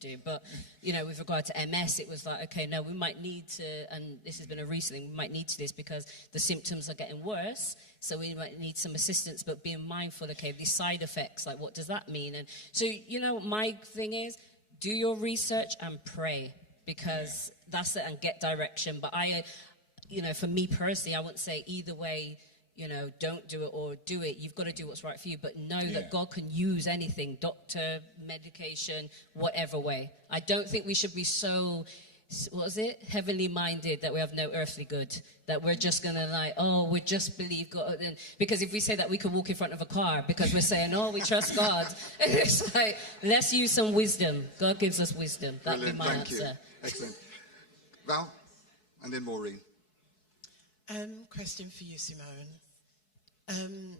do. But, with regard to MS, it was like, okay, no, we might need to, and this has been a recent thing, we might need to this because the symptoms are getting worse. So we might need some assistance, but being mindful, okay, these side effects, like what does that mean? And so, my thing is, do your research and pray, because that's it, and get direction. But for me personally, I wouldn't say either way, don't do it or do it. You've got to do what's right for you, but know that God can use anything, doctor, medication, whatever way. I don't think we should be so, heavenly minded that we have no earthly good, that we're just going to we just believe God. Because if we say that, we can walk in front of a car because we're saying, we trust God. And it's like, let's use some wisdom. God gives us wisdom. That'd be my answer. You. Excellent. Val, and then Maureen. Question for you, Simone.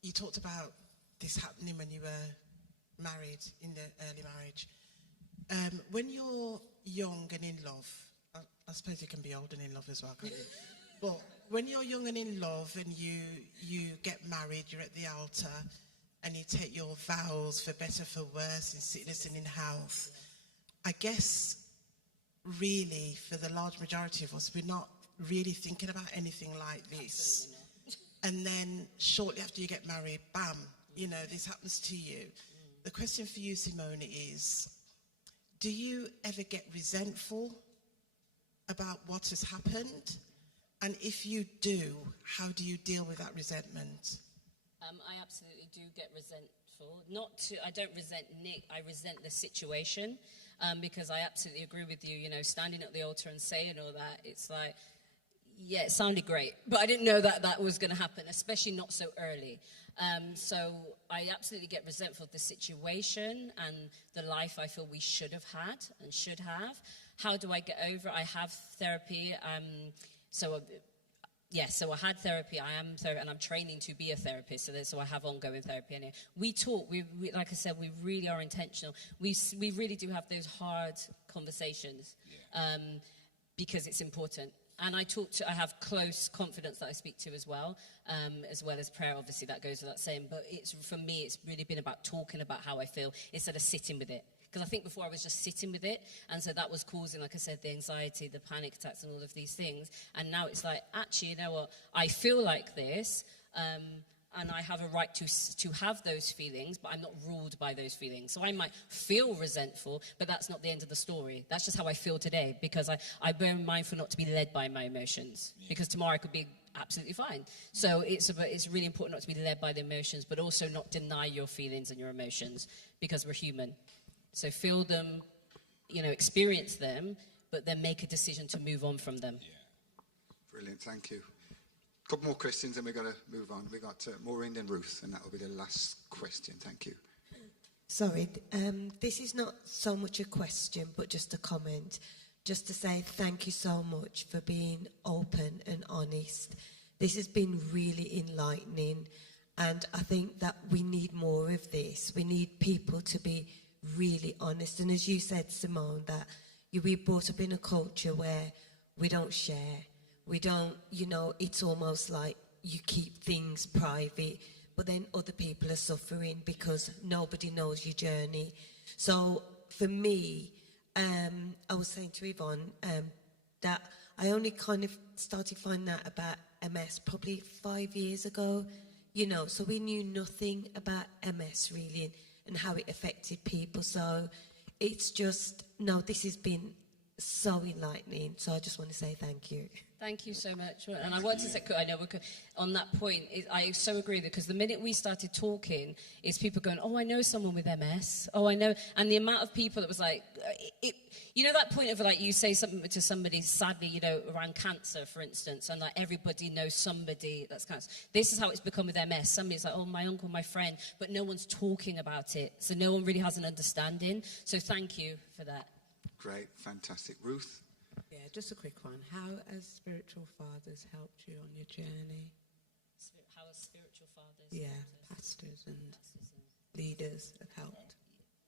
You talked about this happening when you were married, in the early marriage. When you're young and in love, I suppose you can be old and in love as well, can't you? But when you're young and in love and you get married, you're at the altar and you take your vows for better, for worse, in sickness and in health, I guess really for the large majority of us, we're not really thinking about anything like this. And then shortly after you get married, bam, this happens to you. The question for you, Simone, is, do you ever get resentful about what has happened? And if you do, how do you deal with that resentment? I absolutely do get resentful. I don't resent Nick, I resent the situation, because I absolutely agree with you, standing at the altar and saying all that, it's like, it sounded great, but I didn't know that was going to happen, especially not so early. So I absolutely get resentful of the situation and the life I feel we should have had and should have. How do I get over it? I have therapy. So I had therapy. I am therapy, and I'm training to be a therapist. So I have ongoing therapy. And we talk. We like I said, we really are intentional. We really do have those hard conversations, because it's important. And I have close confidence that I speak to as well as prayer. Obviously, that goes without saying. But for me, it's really been about talking about how I feel instead of sitting with it. Because I think before I was just sitting with it, and so that was causing, like I said, the anxiety, the panic attacks, and all of these things. And now it's like, actually, you know what? I feel like this, and I have a right to have those feelings, but I'm not ruled by those feelings. So I might feel resentful, but that's not the end of the story. That's just how I feel today, because I'm very mindful not to be led by my emotions, because tomorrow I could be absolutely fine. So it's really important not to be led by the emotions, but also not deny your feelings and your emotions, because we're human. So feel them, experience them, but then make a decision to move on from them. Yeah. Brilliant, thank you. A couple more questions and we're going to move on. We've got Maureen and Ruth, and that will be the last question. Thank you. Sorry, this is not so much a question, but just a comment. Just to say thank you so much for being open and honest. This has been really enlightening, and I think that we need more of this. We need people to be really honest. And as you said, Simone, that we brought up in a culture where we don't share. We don't, you know, it's almost like you keep things private, but then other people are suffering because nobody knows your journey. So for me, I was saying to Yvonne that I only kind of started finding out about MS probably 5 years ago, you know, so we knew nothing about MS really and how it affected people. So it's just, no, this has been so enlightening. So I just want to say thank you. Thank you so much. And I want to say, I know on that point, I so agree because the minute we started talking, is people going, oh, I know someone with MS. Oh, I know. And the amount of people that was like, you know, that point of like, you say something to somebody, sadly, you know, around cancer, for instance, and like everybody knows somebody that's cancer. This is how it's become with MS. Somebody's like, oh, my uncle, my friend, but no one's talking about it. So no one really has an understanding. So thank you for that. Great, fantastic. Ruth? Yeah, just a quick one. How has spiritual fathers helped you on your journey? How has spiritual fathers? Yeah, pastors and leaders have helped.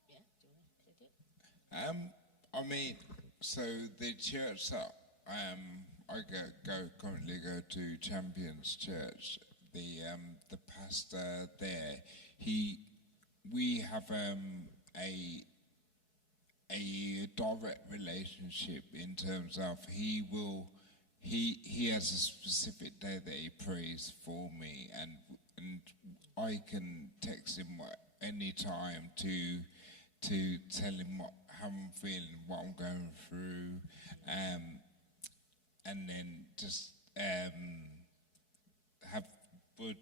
Yeah, do you want to take it? I mean, so the church that I currently go to, Champions Church. The pastor there, we have a direct relationship in terms of he has a specific day that he prays for me, and I can text him any time to tell him how I'm feeling, what I'm going through, and then just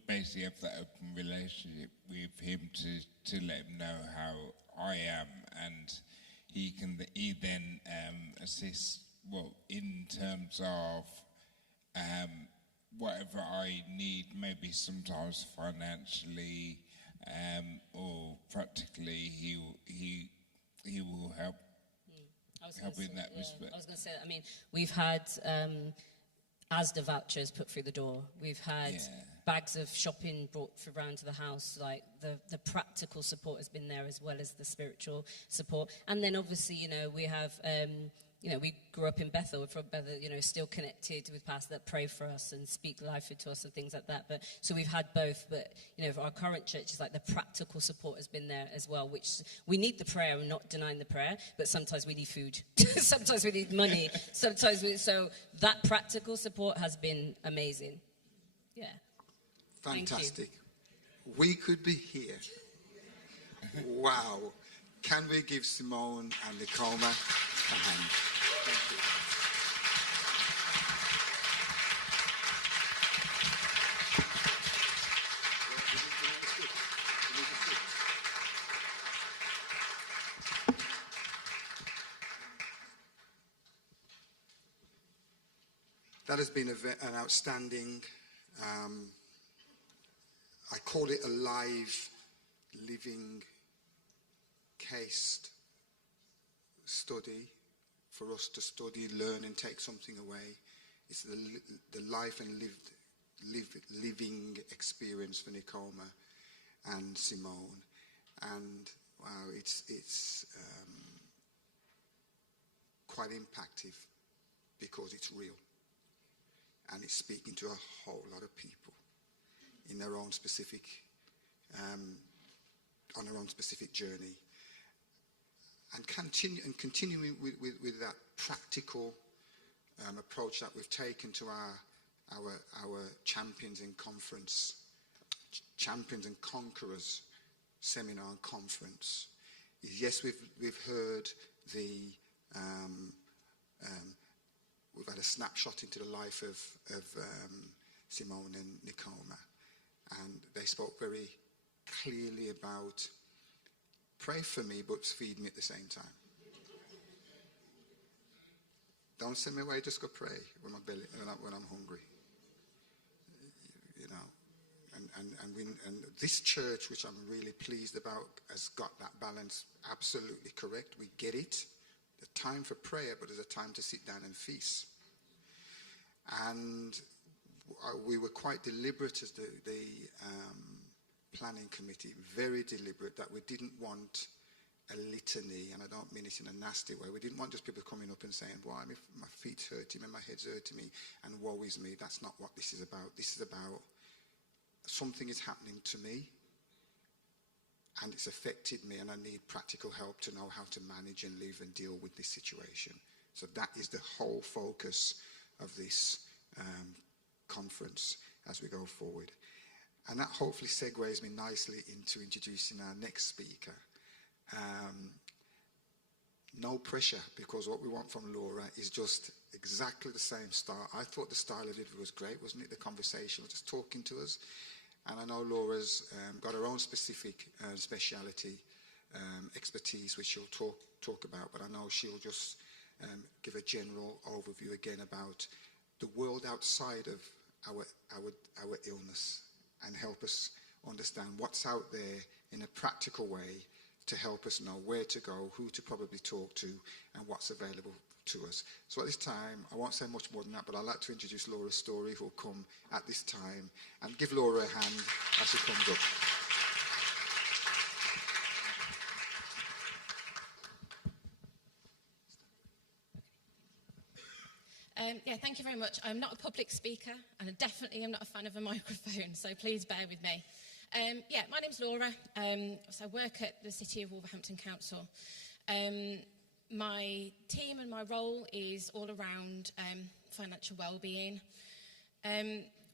basically have that open relationship with him to let him know how I am, and he then assist in terms of whatever I need, maybe sometimes financially or practically. He will help. Help in that respect. I was going to say, I mean, we've had Asda vouchers put through the door. We've had bags of shopping brought around to the house. Like the practical support has been there as well as the spiritual support. And then obviously, you know, we have, you know, we grew up in Bethel. We're from Bethel, you know, still connected with pastors that pray for us and speak life into us and things like that. But so we've had both. But, you know, for our current church, it's like the practical support has been there as well, which we need the prayer. We're not denying the prayer, but sometimes we need food. Sometimes we need money. So that practical support has been amazing. Yeah. Fantastic. We could be here. Wow. Can we give Simone and Nicoma a hand? Thank you. That has been an outstanding, I call it a live, living case study for us to study, learn and take something away. It's the life and living experience for Nicoma and Simone. And wow, it's quite impactful because it's real. And it's speaking to a whole lot of people in their own specific, on their own specific journey. And continuing with that practical approach that we've taken to our Champions in Conference, Champions and Conquerors seminar and conference. Yes, we've heard we've had a snapshot into the life of Simone and Nicoma, and they spoke very clearly about pray for me, but feed me at the same time. Don't send me away, just go pray when I'm hungry. You know, and this church, which I'm really pleased about, has got that balance absolutely correct. We get it. There's a time for prayer, but there's a time to sit down and feast. And we were quite deliberate as the planning committee, very deliberate, that we didn't want a litany, and I don't mean it in a nasty way. We didn't want just people coming up and saying, why my feet hurting me, my head's hurting me, and woe is me. That's not what this is about. This is about something is happening to me, and it's affected me, and I need practical help to know how to manage and live and deal with this situation. So that is the whole focus of this conference as we go forward. And that hopefully segues me nicely into introducing our next speaker. No pressure, because what we want from Laura is just exactly the same style. I thought the style of it was great, wasn't it? The conversation, just talking to us. And I know Laura's got her own specific speciality, expertise, which she'll talk about, but I know she'll just give a general overview again about the world outside of our illness and help us understand what's out there in a practical way to help us know where to go, who to probably talk to, and what's available to us. So at this time, I won't say much more than that, but I'd like to introduce Laura Story, who will come at this time, and give Laura a hand as she comes up. Yeah, thank you very much. I'm not a public speaker, and I definitely am not a fan of a microphone, so please bear with me. Yeah, my name's Laura. So I work at the City of Wolverhampton Council. My team and my role is all around financial well-being.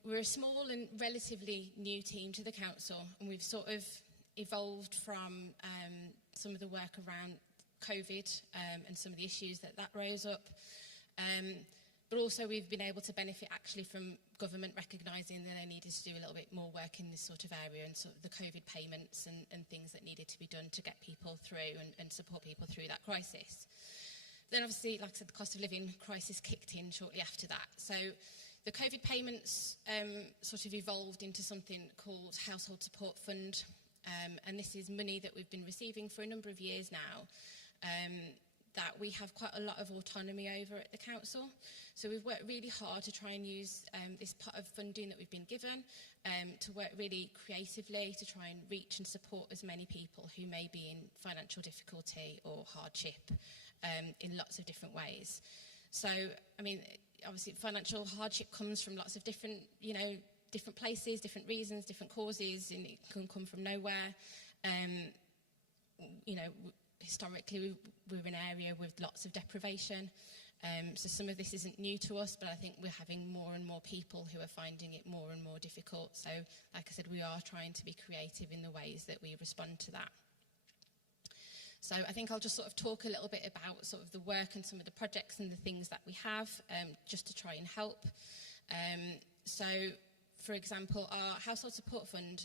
We're a small and relatively new team to the council, and we've sort of evolved from some of the work around COVID and some of the issues that rose up. But also we've been able to benefit actually from government recognising that they needed to do a little bit more work in this sort of area, and sort of the COVID payments and things that needed to be done to get people through and support people through that crisis. Then obviously, like I said, the cost of living crisis kicked in shortly after that. So the COVID payments sort of evolved into something called Household Support Fund, and this is money that we've been receiving for a number of years now, that we have quite a lot of autonomy over at the council. So we've worked really hard to try and use this pot of funding that we've been given to work really creatively to try and reach and support as many people who may be in financial difficulty or hardship in lots of different ways. So, I mean, obviously financial hardship comes from lots of different, different places, different reasons, different causes, and it can come from nowhere. Historically, we're an area with lots of deprivation, so some of this isn't new to us, but I think we're having more and more people who are finding it more and more difficult. So, like I said, we are trying to be creative in the ways that we respond to that. So I think I'll just sort of talk a little bit about sort of the work and some of the projects and the things that we have, just to try and help. So, for example, our Household Support Fund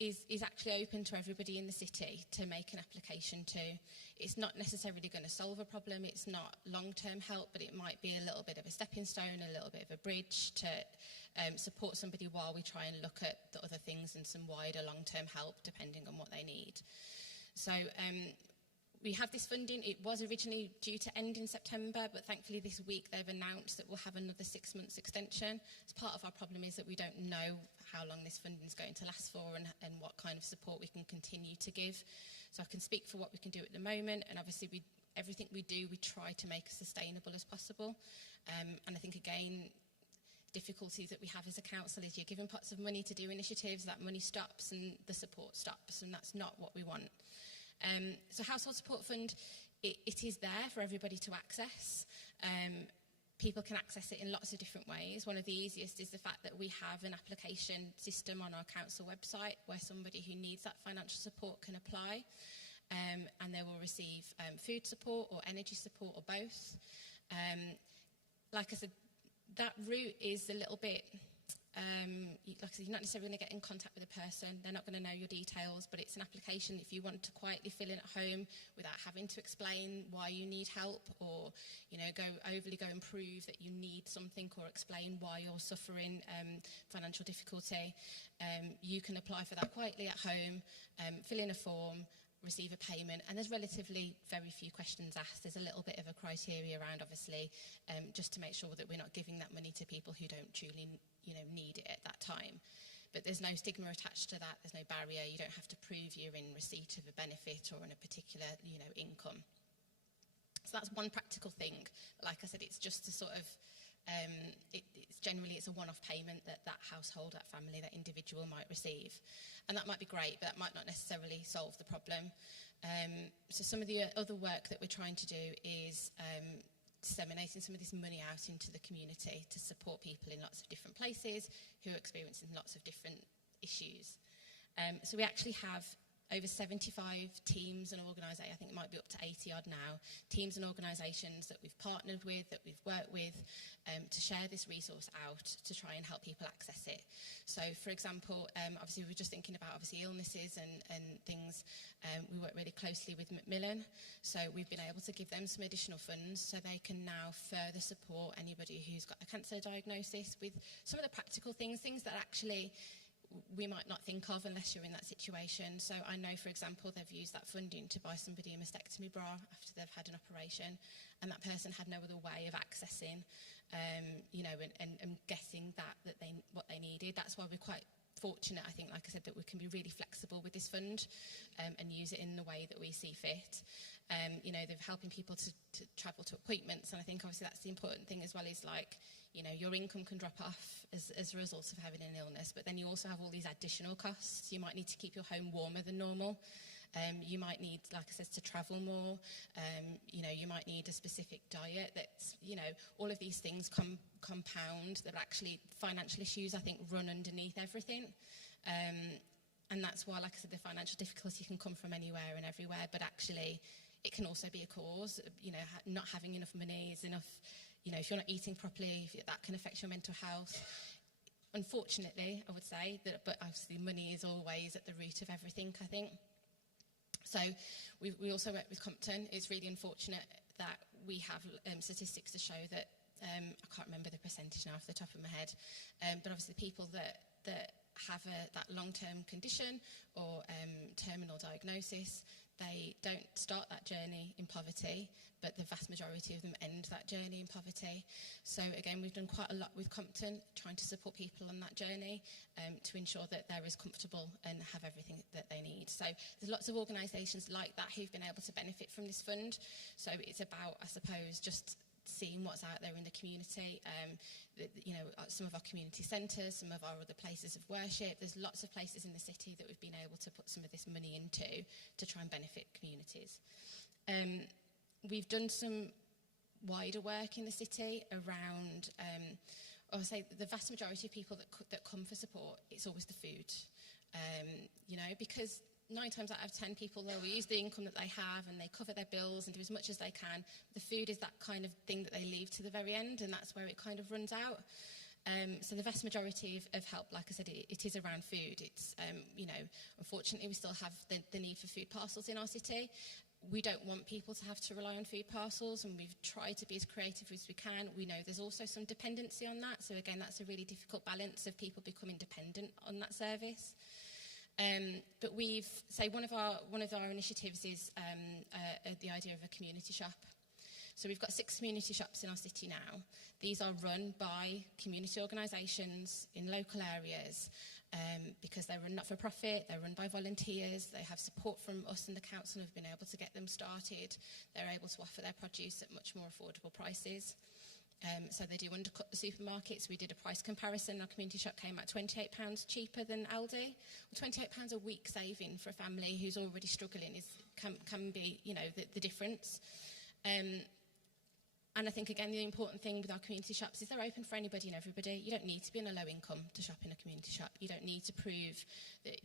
is actually open to everybody in the city to make an application to. It's not necessarily going to solve a problem, it's not long-term help, but it might be a little bit of a stepping stone, a little bit of a bridge to support somebody while we try and look at the other things and some wider long-term help depending on what they need. So we have this funding. It was originally due to end in September, but thankfully this week they've announced that we'll have another 6 months extension. As part of our problem is that we don't know how long this funding is going to last for and what kind of support we can continue to give. So I can speak for what we can do at the moment, and obviously everything we do, we try to make as sustainable as possible. And I think, again, difficulties that we have as a council is you're given pots of money to do initiatives, that money stops and the support stops, and that's not what we want. So Household Support Fund, it is there for everybody to access. People can access it in lots of different ways. One of the easiest is the fact that we have an application system on our council website where somebody who needs that financial support can apply, and they will receive food support or energy support or both. Like I said, that route is a little bit, like I said, you're not necessarily going to get in contact with a person. They're not going to know your details, but it's an application if you want to quietly fill in at home without having to explain why you need help, or go and prove that you need something, or explain why you're suffering financial difficulty. You can apply for that quietly at home, fill in a form, receive a payment, and there's relatively very few questions asked. There's a little bit of a criteria around, obviously, just to make sure that we're not giving that money to people who don't truly need it at that time. but there's no stigma attached to that. There's no barrier. You don't have to prove you're in receipt of a benefit or in a particular, income. So that's one practical thing. Like I said, it's just to sort of, it's a one-off payment that household, that family, that individual might receive. And that might be great, but that might not necessarily solve the problem. So some of the other work that we're trying to do is disseminating some of this money out into the community to support people in lots of different places who are experiencing lots of different issues. So we actually have over 75 teams and organisations, I think it might be up to 80 odd now, teams and organisations that we've partnered with, that we've worked with, to share this resource out to try and help people access it. So, for example, obviously we were just thinking about illnesses and things. We work really closely with Macmillan, so we've been able to give them some additional funds so they can now further support anybody who's got a cancer diagnosis with some of the practical things that actually we might not think of unless you're in that situation. So I know, for example, they've used that funding to buy somebody a mastectomy bra after they've had an operation, and that person had no other way of accessing, and getting what they needed. That's why we're quite fortunate, I think, like I said, that we can be really flexible with this fund and use it in the way that we see fit. They're helping people to travel to appointments, and I think obviously that's the important thing as well, is like, your income can drop off as a result of having an illness, but then you also have all these additional costs. You might need to keep your home warmer than normal. You might need, like I said, to travel more. You might need a specific diet. That's, all of these things compound. That actually financial issues, I think, run underneath everything. And that's why, like I said, the financial difficulty can come from anywhere and everywhere, but actually it can also be a cause. Not having enough money is enough. If you're not eating properly, that can affect your mental health. Unfortunately, I would say, but obviously money is always at the root of everything, I think. So we also work with Compton. It's really unfortunate that we have statistics to show that, I can't remember the percentage now off the top of my head, but obviously people that have that long-term condition or terminal diagnosis, they don't start that journey in poverty, but the vast majority of them end that journey in poverty. So again, we've done quite a lot with Compton, trying to support people on that journey to ensure that they're as comfortable and have everything that they need. So there's lots of organisations like that who've been able to benefit from this fund. So it's about, I suppose, just seeing what's out there in the community, some of our community centres, some of our other places of worship. There's lots of places in the city that we've been able to put some of this money into to try and benefit communities. We've done some wider work in the city around, I would say the vast majority of people that come for support, it's always the food, because 9 times out of 10 people, they'll use the income that they have and they cover their bills and do as much as they can. The food is that kind of thing that they leave to the very end, and that's where it kind of runs out. So the vast majority of help, like I said, it is around food. It's, unfortunately, we still have the need for food parcels in our city. We don't want people to have to rely on food parcels, and we've tried to be as creative as we can. We know there's also some dependency on that. So again, that's a really difficult balance of people becoming dependent on that service. But one of our initiatives is the idea of a community shop. So we've got 6 community shops in our city now. These are run by community organisations in local areas because they're run not for profit, they're run by volunteers, they have support from us and the council who've been able to get them started. They're able to offer their produce at much more affordable prices. So they do undercut the supermarkets. We did a price comparison. Our community shop came out £28 cheaper than Aldi. Well, £28 a week saving for a family who's already struggling can be, the difference. And I think, again, the important thing with our community shops is they're open for anybody and everybody. You don't need to be on a low income to shop in a community shop. You don't need to prove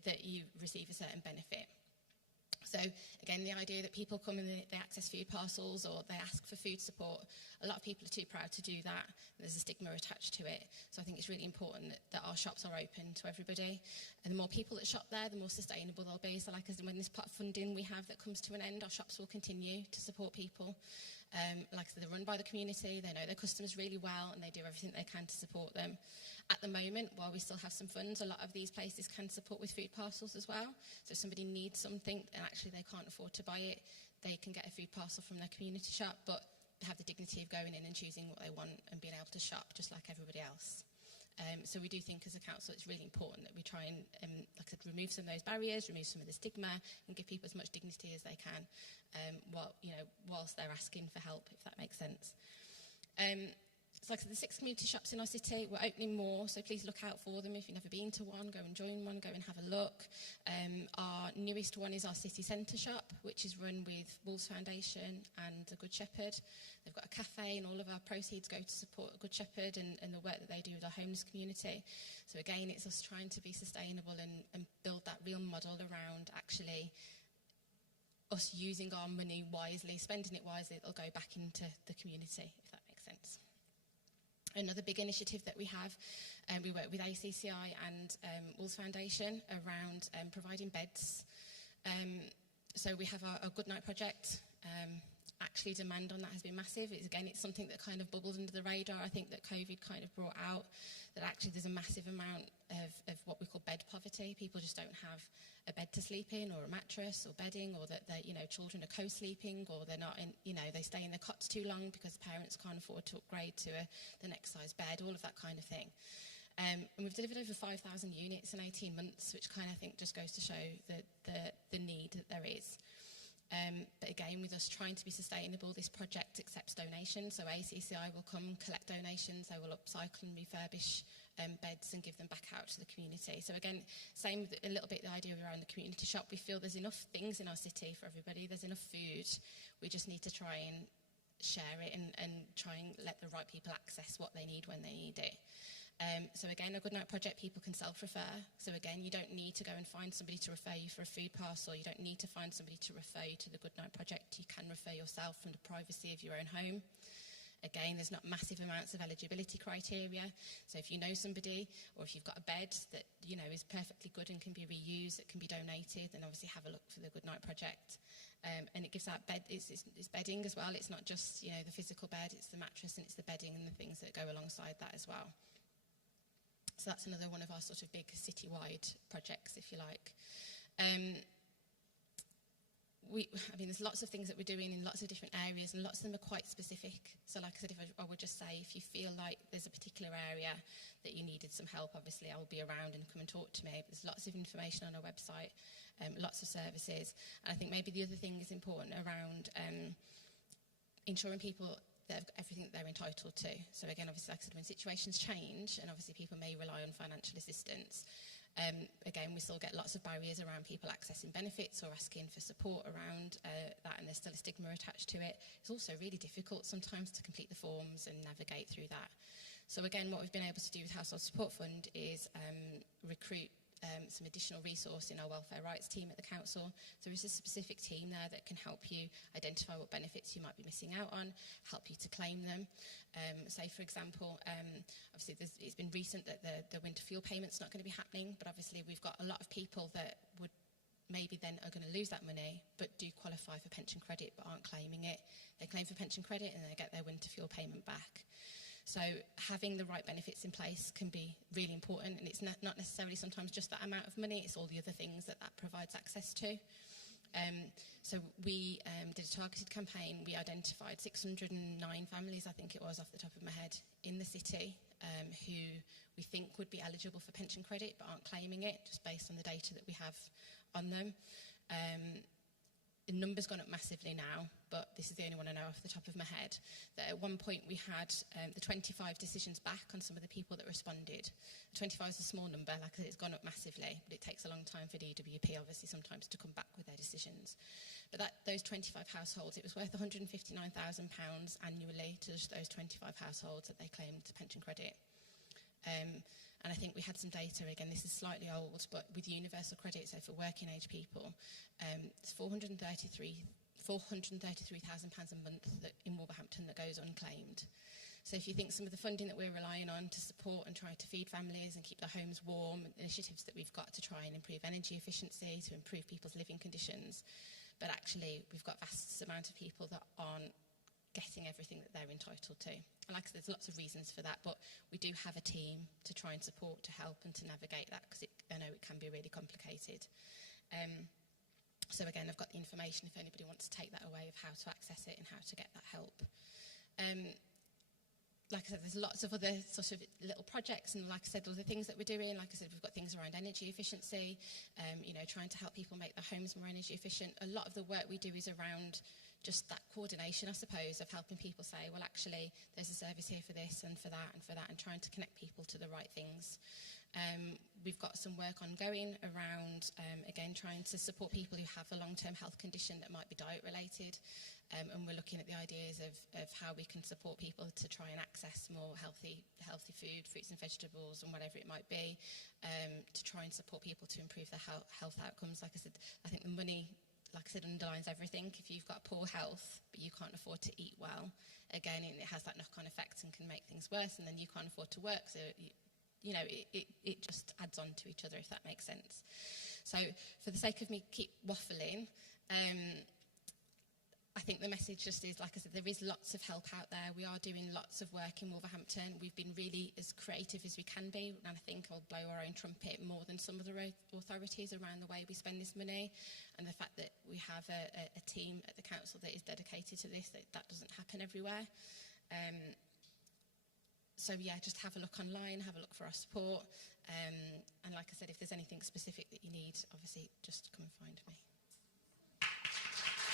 that you receive a certain benefit. So, again, the idea that people come and they access food parcels or they ask for food support, a lot of people are too proud to do that. There's a stigma attached to it. So I think it's really important that our shops are open to everybody. And the more people that shop there, the more sustainable they'll be. So like when this pot of funding we have that comes to an end, our shops will continue to support people. Like I said, they're run by the community, they know their customers really well, and they do everything they can to support them. At the moment, while we still have some funds, a lot of these places can support with food parcels as well. So if somebody needs something and actually they can't afford to buy it, they can get a food parcel from their community shop, but they have the dignity of going in and choosing what they want and being able to shop just like everybody else. So we do think as a council it's really important that we try and, like I said, remove some of those barriers, remove some of the stigma, and give people as much dignity as they can, whilst they're asking for help, if that makes sense. So like I said, the 6 community shops in our city, we're opening more, so please look out for them. If you've never been to one, go and join one, go and have a look. Our newest one is our city centre shop, which is run with Wolves Foundation and the Good Shepherd. They've got a cafe, and all of our proceeds go to support Good Shepherd and the work that they do with our homeless community. So again, it's us trying to be sustainable and build that real model around actually us using our money wisely, spending it wisely. It'll go back into the community, if that makes sense. Another big initiative that we have, we work with ACCI and Wolves Foundation around providing beds. So we have our Good Night project. Actually, demand on that has been massive. It's something that kind of bubbled under the radar. I think that COVID kind of brought out that actually there's a massive amount of what we call bed poverty. People just don't have a bed to sleep in, or a mattress, or bedding, or that children are co-sleeping, or they're not in, they stay in their cots too long because parents can't afford to upgrade to the next size bed, all of that kind of thing. And we've delivered over 5,000 units in 18 months, which kind of I think just goes to show the need that there is. But again, with us trying to be sustainable, this project accepts donations. So ACCI will come collect donations. They will upcycle and refurbish beds and give them back out to the community. So again, same with a little bit the idea around the community shop. We feel there's enough things in our city for everybody. There's enough food. We just need to try and share it and try and let the right people access what they need when they need it. So again, a Good Night project, people can self-refer. So again, you don't need to go and find somebody to refer you for a food parcel. You don't need to find somebody to refer you to the Good Night project. You can refer yourself from the privacy of your own home. Again, there's not massive amounts of eligibility criteria. So if you know somebody, or if you've got a bed that is perfectly good and can be reused, that can be donated, then obviously have a look for the Good Night project. And it gives out it's bedding as well. It's not just the physical bed. It's the mattress and it's the bedding and the things that go alongside that as well. So that's another one of our sort of big citywide projects, if you like. There's lots of things that we're doing in lots of different areas, and lots of them are quite specific. So like I said, I would just say, if you feel like there's a particular area that you needed some help, obviously I will be around and come and talk to me. But there's lots of information on our website, lots of services. And I think maybe the other thing is important around ensuring people that have everything that they're entitled to. So again, obviously, like I said, when situations change, and obviously people may rely on financial assistance, again, we still get lots of barriers around people accessing benefits or asking for support around that, and there's still a stigma attached to it. It's also really difficult sometimes to complete the forms and navigate through that. So again, what we've been able to do with Household Support Fund is recruit some additional resource in our welfare rights team at the council. So there is a specific team there that can help you identify what benefits you might be missing out on, help you to claim them. Say, for example, obviously it's been recent that the winter fuel payment's not going to be happening, but obviously we've got a lot of people that would maybe then are going to lose that money, but do qualify for pension credit but aren't claiming it. They claim for pension credit and they get their winter fuel payment back. So having the right benefits in place can be really important, and it's not necessarily sometimes just that amount of money, it's all the other things that provides access to. So we did a targeted campaign. We identified 609 families, I think it was off the top of my head, in the city who we think would be eligible for pension credit but aren't claiming it, just based on the data that we have on them. The number's gone up massively now, but this is the only one I know off the top of my head, that at one point we had the 25 decisions back on some of the people that responded. 25 is a small number, like I said, it's gone up massively, but it takes a long time for DWP, obviously, sometimes to come back with their decisions. But those 25 households, it was worth £159,000 annually to just those 25 households that they claimed pension credit. And I think we had some data, again, this is slightly old, but with universal credit, so for working age people, it's £433,000 a month in Wolverhampton that goes unclaimed. So if you think some of the funding that we're relying on to support and try to feed families and keep their homes warm, initiatives that we've got to try and improve energy efficiency, to improve people's living conditions, but actually we've got vast amount of people that aren't getting everything that they're entitled to. And like I said, there's lots of reasons for that, but we do have a team to try and support, to help and to navigate that, because I know it can be really complicated. So again, I've got the information if anybody wants to take that away of how to access it and how to get that help. like I said, there's lots of other sort of little projects, and like I said, other things that we're doing. Like I said, we've got things around energy efficiency, trying to help people make their homes more energy efficient. A lot of the work we do is around just that coordination, I suppose, of helping people say, well, actually, there's a service here for this and for that and for that, and trying to connect people to the right things. We've got some work ongoing around, again, trying to support people who have a long-term health condition that might be diet-related, and we're looking at the ideas of how we can support people to try and access more healthy food, fruits and vegetables and whatever it might be, to try and support people to improve their health outcomes. Like I said, I think the money, like I said, underlines everything. If you've got poor health but you can't afford to eat well, again, it has that knock-on effect and can make things worse, and then you can't afford to work, so it just adds on to each other, if that makes sense. So for the sake of me keep waffling, I think the message just is, like I said, there is lots of help out there. We are doing lots of work in Wolverhampton. We've been really as creative as we can be, and I think I'll blow our own trumpet more than some of the authorities around the way we spend this money, and the fact that we have a team at the council that is dedicated to this, that doesn't happen everywhere. So yeah, just have a look online, have a look for our support, and like I said, if there's anything specific that you need, obviously just come and find me.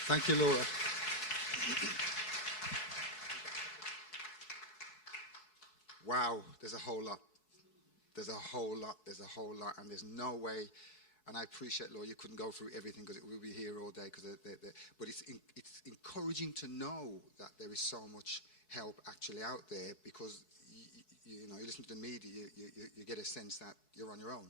Thank you, Laura. Wow, there's a whole lot. There's a whole lot, and there's no way, and I appreciate, Laura, you couldn't go through everything because we'll be here all day, but it's encouraging to know that there is so much help actually out there, because you listen to the media, you get a sense that you're on your own.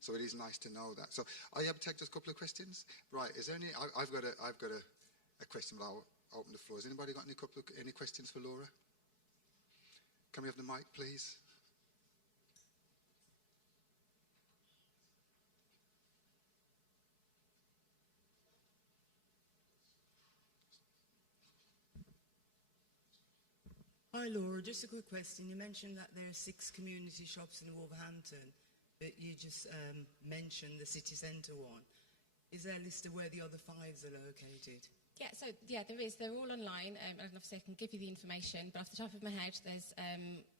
So it is nice to know that. So are you able to take just a couple of questions? Right, is there any, I've got a question, but I'll open the floor. Has anybody got any questions for Laura? Can we have the mic, please? Hi Laura, just a quick question. You mentioned that there are 6 community shops in Wolverhampton, but you just mentioned the city centre one. Is there a list of where the other 5s are located? Yeah, there is. They're all online, and obviously I can give you the information, but off the top of my head, there's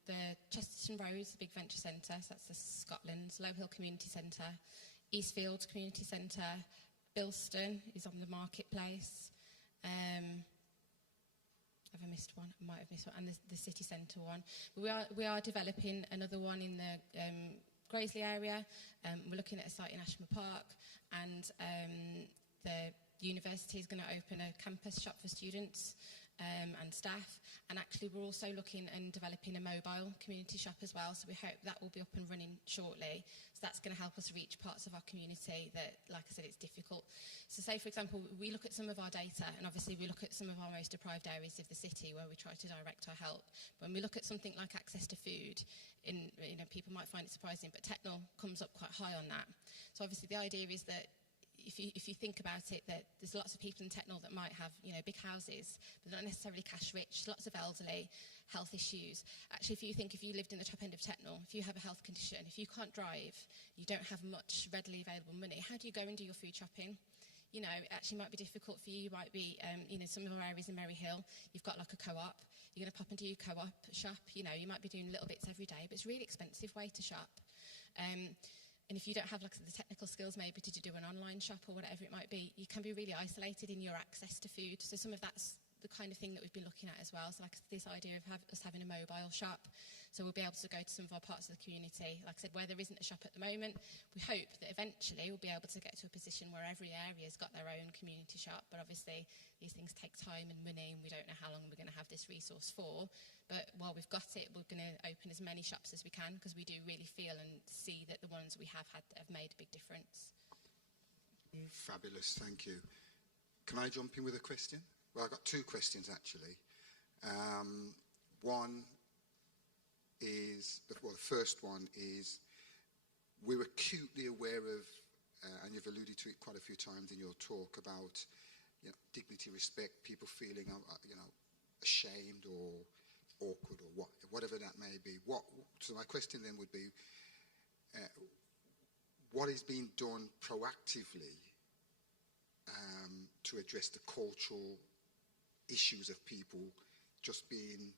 the Chesterton Road, the big venture centre, so that's the Scotland's, Low Hill Community Centre, Eastfields Community Centre, Bilston is on the Marketplace, have I missed one? I might have missed one. And the city centre one. But we are developing another one in the Graiseley area. We're looking at a site in Ashmore Park, and the university is going to open a campus shop for students and staff. And actually we're also looking and developing a mobile community shop as well, so we hope that will be up and running shortly. So that's going to help us reach parts of our community that, like I said, it's difficult. So say, for example, we look at some of our data, and obviously we look at some of our most deprived areas of the city where we try to direct our help. When we look at something like access to food, people might find it surprising, but Tetnall comes up quite high on that. So obviously the idea is that if you think about it, that there's lots of people in Tetnall that might have, big houses, but not necessarily cash rich, lots of elderly, health issues. Actually, if you lived in the top end of Tetnall, if you have a health condition, if you can't drive, you don't have much readily available money, how do you go and do your food shopping? It actually might be difficult for you. You might be, some of our areas in Merry Hill, you've got like a co-op. You're going to pop and do your co-op shop. You might be doing little bits every day, but it's a really expensive way to shop. And if you don't have the technical skills maybe to do an online shop or whatever it might be, you can be really isolated in your access to food. So some of that's the kind of thing that we've been looking at as well. So like this idea of us having a mobile shop. So we'll be able to go to some of our parts of the community. Like I said, where there isn't a shop at the moment, we hope that eventually we'll be able to get to a position where every area's got their own community shop. But obviously these things take time and money, and we don't know how long we're going to have this resource for. But while we've got it, we're going to open as many shops as we can, because we do really feel and see that the ones we have had have made a big difference. Fabulous, thank you. Can I jump in with a question? Well, I've got 2 questions actually. One is, the first one is, we're acutely aware of, and you've alluded to it quite a few times in your talk, about dignity, respect, people feeling ashamed or awkward or whatever that may be. So my question then would be, what is being done proactively to address the cultural issues of people just being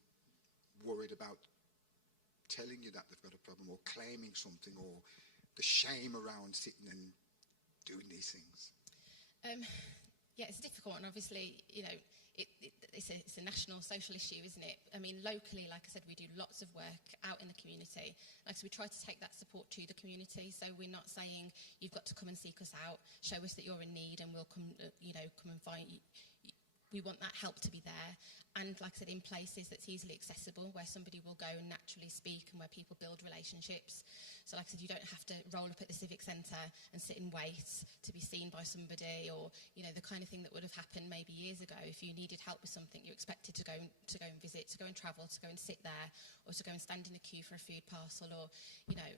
worried about telling you that they've got a problem or claiming something, or the shame around sitting and doing these things? Yeah, it's a difficult one. Obviously, you know, it's a national social issue, isn't it? I mean, locally, like I said, we do lots of work out in the community. Like, so we try to take that support to the community. So we're not saying you've got to come and seek us out, show us that you're in need, and we'll come, come and find you. We want that help to be there, and like I said, in places that's easily accessible, where somebody will go and naturally speak, and where people build relationships. So like I said, you don't have to roll up at the civic centre and sit and wait to be seen by somebody, or the kind of thing that would have happened maybe years ago. If you needed help with something, you expected to go and visit, to go and travel, to go and sit there, or to go and stand in a queue for a food parcel, or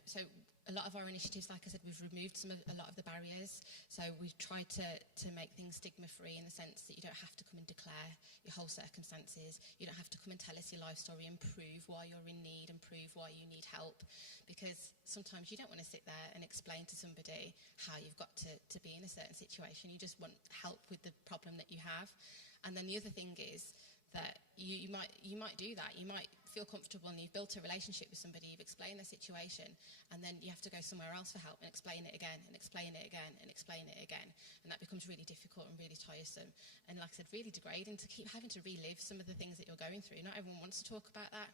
so. A lot of our initiatives, like I said, we've removed a lot of the barriers. So we've tried to make things stigma-free, in the sense that you don't have to come and declare your whole circumstances. You don't have to come and tell us your life story and prove why you're in need and prove why you need help. Because sometimes you don't want to sit there and explain to somebody how you've got to be in a certain situation. You just want help with the problem that you have. And then the other thing is that you might do that. You might feel comfortable and you've built a relationship with somebody, you've explained their situation, and then you have to go somewhere else for help and explain it again and explain it again and explain it again. And that becomes really difficult and really tiresome. And like I said, really degrading to keep having to relive some of the things that you're going through. Not everyone wants to talk about that.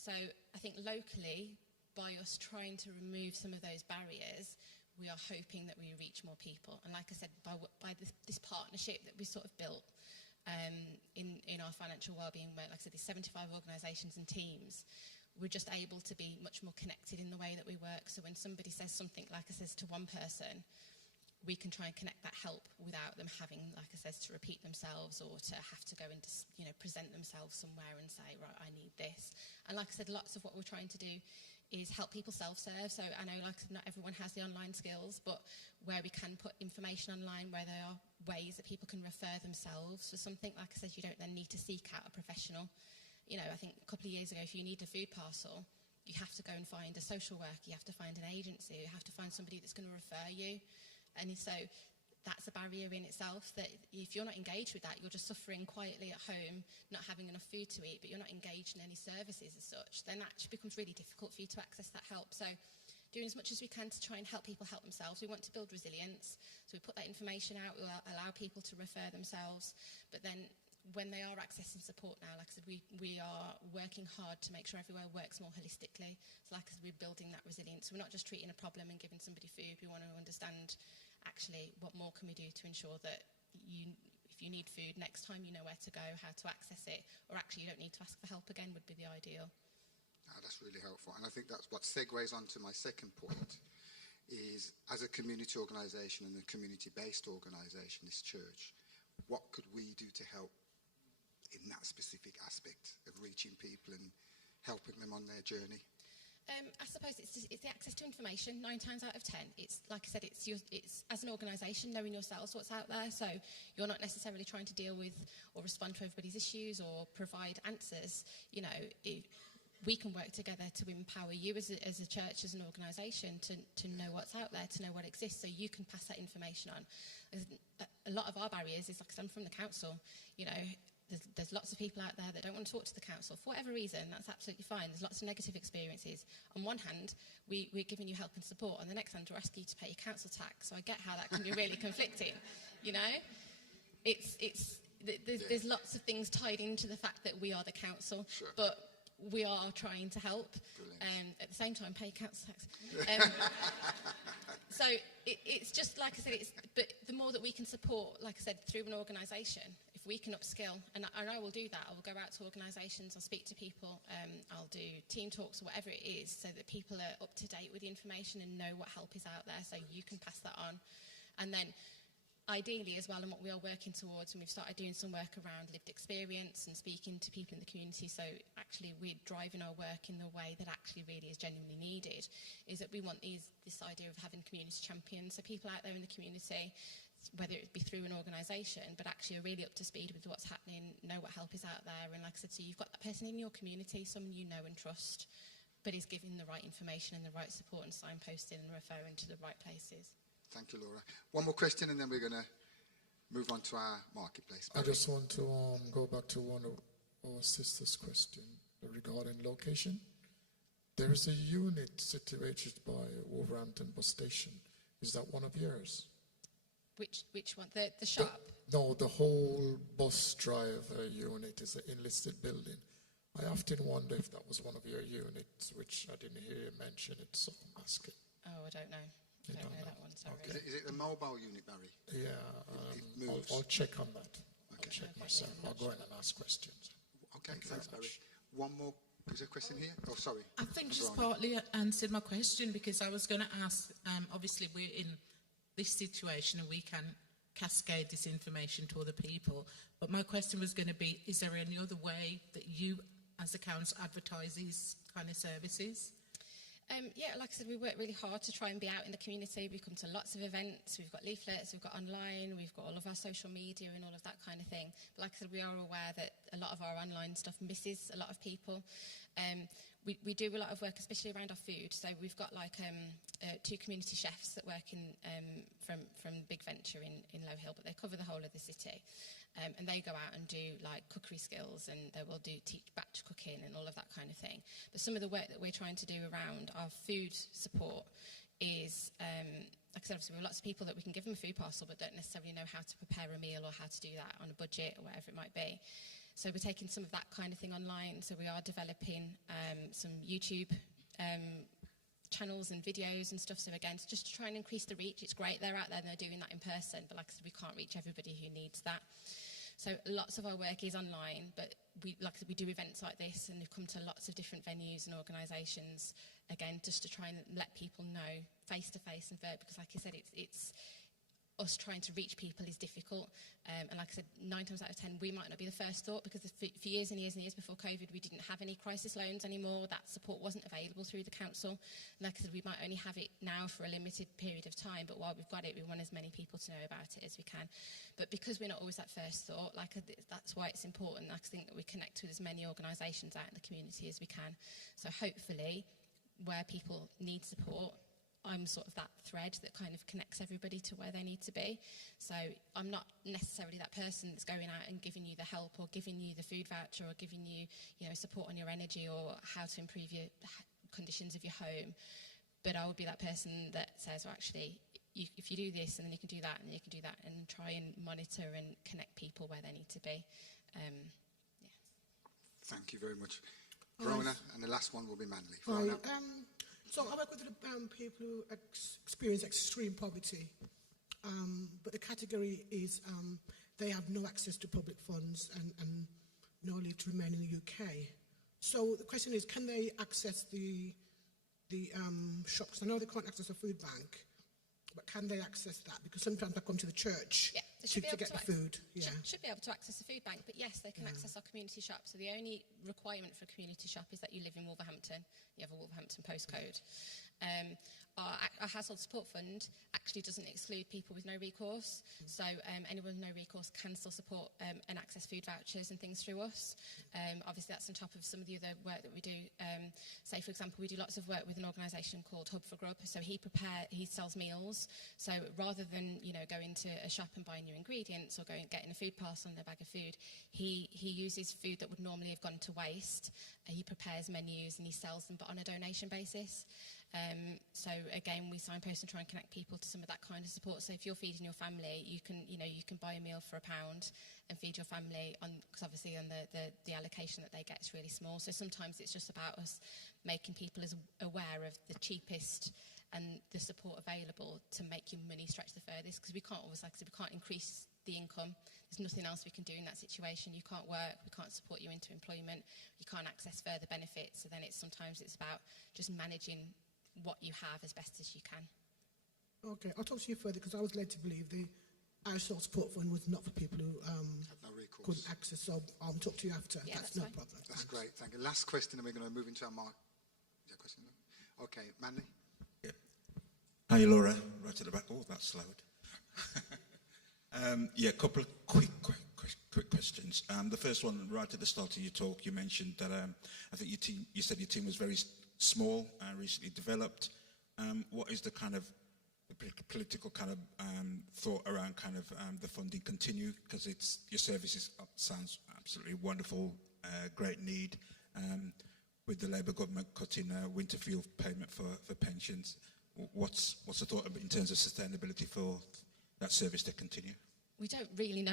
So I think locally, by us trying to remove some of those barriers, we are hoping that we reach more people. And like I said, by this partnership that we sort of built, in our financial wellbeing work, like I said, there's 75 organisations and teams. We're just able to be much more connected in the way that we work. So when somebody says something, like I says, to one person, we can try and connect that help without them having, like I says, to repeat themselves, or to have to go and present themselves somewhere and say, right, I need this. And like I said, lots of what we're trying to do is help people self-serve. So I know, like I said, not everyone has the online skills, but where we can put information online, where there are ways that people can refer themselves for something, like I said, you don't then need to seek out a professional. I think a couple of years ago, if you need a food parcel, you have to go and find a social worker, you have to find an agency, you have to find somebody that's going to refer you. And so that's a barrier in itself, that if you're not engaged with that, you're just suffering quietly at home, not having enough food to eat, but you're not engaged in any services as such, then that becomes really difficult for you to access that help. So doing as much as we can to try and help people help themselves. We want to build resilience, so we put that information out, we'll allow people to refer themselves, but then when they are accessing support now, like I said, we are working hard to make sure everywhere works more holistically. So like I said, we're building that resilience. We're not just treating a problem and giving somebody food. We want to understand, actually, what more can we do to ensure that if you need food, next time you know where to go, how to access it, or actually you don't need to ask for help again, would be the ideal. That's really helpful. And I think that's what segues on to my second point, is as a community organisation and a community-based organisation, this church, what could we do to help in that specific aspect of reaching people and helping them on their journey? I suppose it's the access to information. 9 times out of 10, it's like I said, it's as an organisation knowing yourselves what's out there. So you're not necessarily trying to deal with or respond to everybody's issues or provide answers. We can work together to empower you as a church, as an organisation, to know what's out there, to know what exists, so you can pass that information on. A lot of our barriers is, like I said, I'm from the council. There's lots of people out there that don't want to talk to the council for whatever reason. That's absolutely fine. There's lots of negative experiences. On one hand, we're giving you help and support. On the next hand, we're asking you to pay your council tax. So I get how that can be really conflicting. There's lots of things tied into the fact that we are the council, sure, but we are trying to help. At the same time, pay council tax. So it's just, like I said, but the more that we can support, like I said, through an organisation, if we can upskill, and I will do that. I will go out to organisations, I'll speak to people, I'll do team talks or whatever it is, so that people are up to date with the information and know what help is out there, so you can pass that on. And then ideally as well, and what we are working towards, and we've started doing some work around lived experience and speaking to people in the community, so actually we're driving our work in the way that actually really is genuinely needed, is that we want this idea of having community champions, so people out there in the community, whether it be through an organisation, but actually are really up to speed with what's happening, know what help is out there, and like I said, so you've got that person in your community, someone you know and trust, but is giving the right information and the right support and signposting and referring to the right places. Thank you, Laura. One more question and then we're going to move on to our marketplace. I just want to go back to one of our sister's question. regarding location. There is a unit situated by Wolverhampton bus station. Is that one of yours? Which one? The shop? No, the whole bus driver unit is an enlisted building. I often wonder if that was one of your units, which I didn't hear you mention it, so I'm asking. Oh, I don't know. I don't know that one, sorry. Okay. Is it the mobile unit, Barry? Yeah, I'll check on that. I'll check myself. I'll go ahead and ask questions. Okay, thanks, Barry. One more. Is there a question here? Oh, sorry. I think she's partly answered my question, because I was going to ask, obviously we're in this situation and we can cascade this information to other people, but my question was going to be, is there any other way that you as a council advertise these kind of services? Yeah, like I said, we work really hard to try and be out in the community. We come to lots of events, we've got leaflets, we've got online, we've got all of our social media and all of that kind of thing. But like I said, we are aware that a lot of our online stuff misses a lot of people. We do a lot of work, especially around our food. So we've got like 2 community chefs that work in from Big Venture in Low Hill, but they cover the whole of the city. And they go out and do like cookery skills, and they will teach batch cooking and all of that kind of thing. But some of the work that we're trying to do around our food support is, like I said, obviously we have lots of people that we can give them a food parcel but don't necessarily know how to prepare a meal or how to do that on a budget or whatever it might be. So we're taking some of that kind of thing online. So we are developing some YouTube channels and videos and stuff. So again, it's just to try and increase the reach. It's great they're out there and they're doing that in person, but like I said, we can't reach everybody who needs that. So lots of our work is online, but we do events like this, and we've come to lots of different venues and organisations, again, just to try and let people know face to face and verbal, because like I said, it's us trying to reach people is difficult. And like I said, 9 times out of 10, we might not be the first thought, because for years and years and years before COVID, we didn't have any crisis loans anymore. That support wasn't available through the council. And like I said, we might only have it now for a limited period of time, but while we've got it, we want as many people to know about it as we can. But because we're not always that first thought, that's why it's important. I think that we connect with as many organisations out in the community as we can. So hopefully, where people need support, I'm sort of that thread that kind of connects everybody to where they need to be. So I'm not necessarily that person that's going out and giving you the help or giving you the food voucher or giving you, support on your energy or how to improve your conditions of your home. But I would be that person that says, well, actually, if you do this and then you can do that and you can do that, and try and monitor and connect people where they need to be. Yeah. Thank you very much. Verona, and the last one will be Manly. Hi. So I work with people who experience extreme poverty, but the category is they have no access to public funds and no leave to remain in the UK. So the question is, can they access the shops? I know they can't access a food bank, but can they access that? Because sometimes I come to the church to get the food. Yeah. Should be able to access a food bank, but yes, they can access our community shop. So the only requirement for a community shop is that you live in Wolverhampton. You have a Wolverhampton postcode. Our household support fund actually doesn't exclude people with no recourse. So anyone with no recourse can still support and access food vouchers and things through us. Obviously, that's on top of some of the other work that we do. Say, for example, we do lots of work with an organisation called Hub for Grub. So he sells meals. So rather than going to a shop and buying new ingredients or getting a food parcel and a bag of food, he uses food that would normally have gone to waste. He prepares menus and he sells them, but on a donation basis. So again, we signpost and try and connect people to some of that kind of support. So if you're feeding your family, you can buy a meal for £1 and feed your family because obviously on the allocation that they get is really small. So sometimes it's just about us making people as aware of the cheapest and the support available to make your money stretch the furthest, because we can't always, like I said, we can't increase the income. There's nothing else we can do in that situation. You can't work, we can't support you into employment, you can't access further benefits. So then sometimes it's about just managing what you have as best as you can. Okay, I'll talk to you further, because I was led to believe the household support fund was not for people who couldn't access. So I'll talk to you after. Yeah, that's no fine. problem. That's great. Thank you. Last question, and we're going to move into our mark. Is there a question? Okay, Manly. Hi, Laura. Right at the back. Oh, that slowed. A couple of quick questions. The first one, right at the start of your talk, you mentioned that I think you said your team was very small and recently developed. What is the kind of political kind of thought around kind of the funding continue? Because your services sounds absolutely wonderful, great need. with the Labour government cutting winter fuel payment for pensions. What's the thought in terms of sustainability for that service to continue? We don't really know.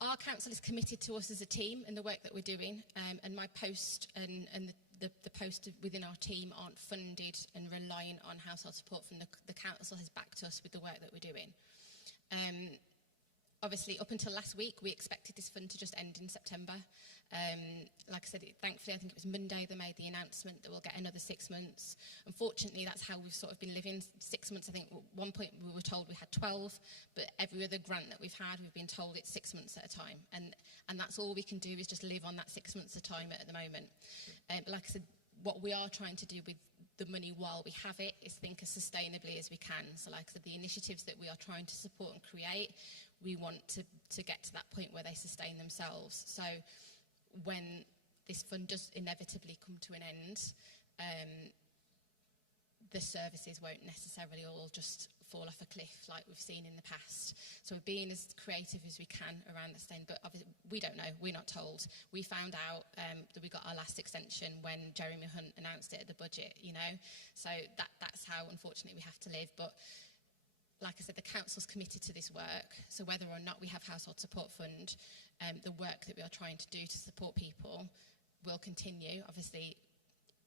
Our council is committed to us as a team and the work that we're doing, and my post and the post within our team aren't funded and reliant on household support from the council has backed us with the work that we're doing. Obviously, up until last week, we expected this fund to just end in September. Like I said, thankfully, I think it was Monday they made the announcement that we'll get another 6 months. Unfortunately, that's how we've sort of been living. 6 months, I think, at one point we were told we had 12, but every other grant that we've had, we've been told it's 6 months at a time. And that's all we can do is just live on that 6 months at a time at the moment. But like I said, what we are trying to do with the money while we have it is think as sustainably as we can. So like I said, the initiatives that we are trying to support and create, we want to get to that point where they sustain themselves. So when this fund does inevitably come to an end, the services won't necessarily all just fall off a cliff like we've seen in the past. So we're being as creative as we can around this thing, but obviously we don't know, we're not told. We found out that we got our last extension when Jeremy Hunt announced it at the budget, you know. So that's how, unfortunately, we have to live. But like I said, the council's committed to this work, so whether or not we have Household Support Fund, the work that we are trying to do to support people will continue. Obviously,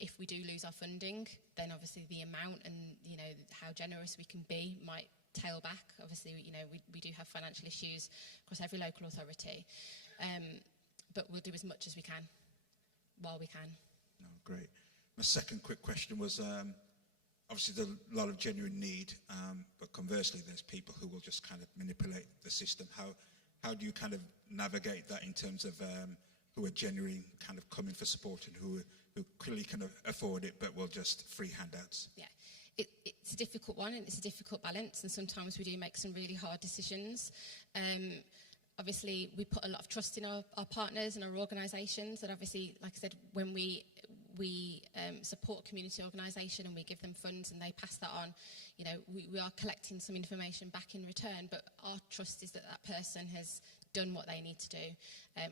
if we do lose our funding, then obviously the amount and, you know, how generous we can be might tail back. Obviously, you know, we do have financial issues across every local authority, but we'll do as much as we can while we can. No, great. My second quick question was, obviously there's a lot of genuine need, but conversely there's people who will just kind of manipulate the system. How do you kind of navigate that in terms of who are genuinely kind of coming for support and who clearly can afford it but will just free handouts? Yeah, it's a difficult one and it's a difficult balance, and sometimes we do make some really hard decisions. Obviously, we put a lot of trust in our partners and our organisations, and obviously, like I said, when we support community organisation and we give them funds and they pass that on, you know, we are collecting some information back in return, but our trust is that that person has done what they need to do.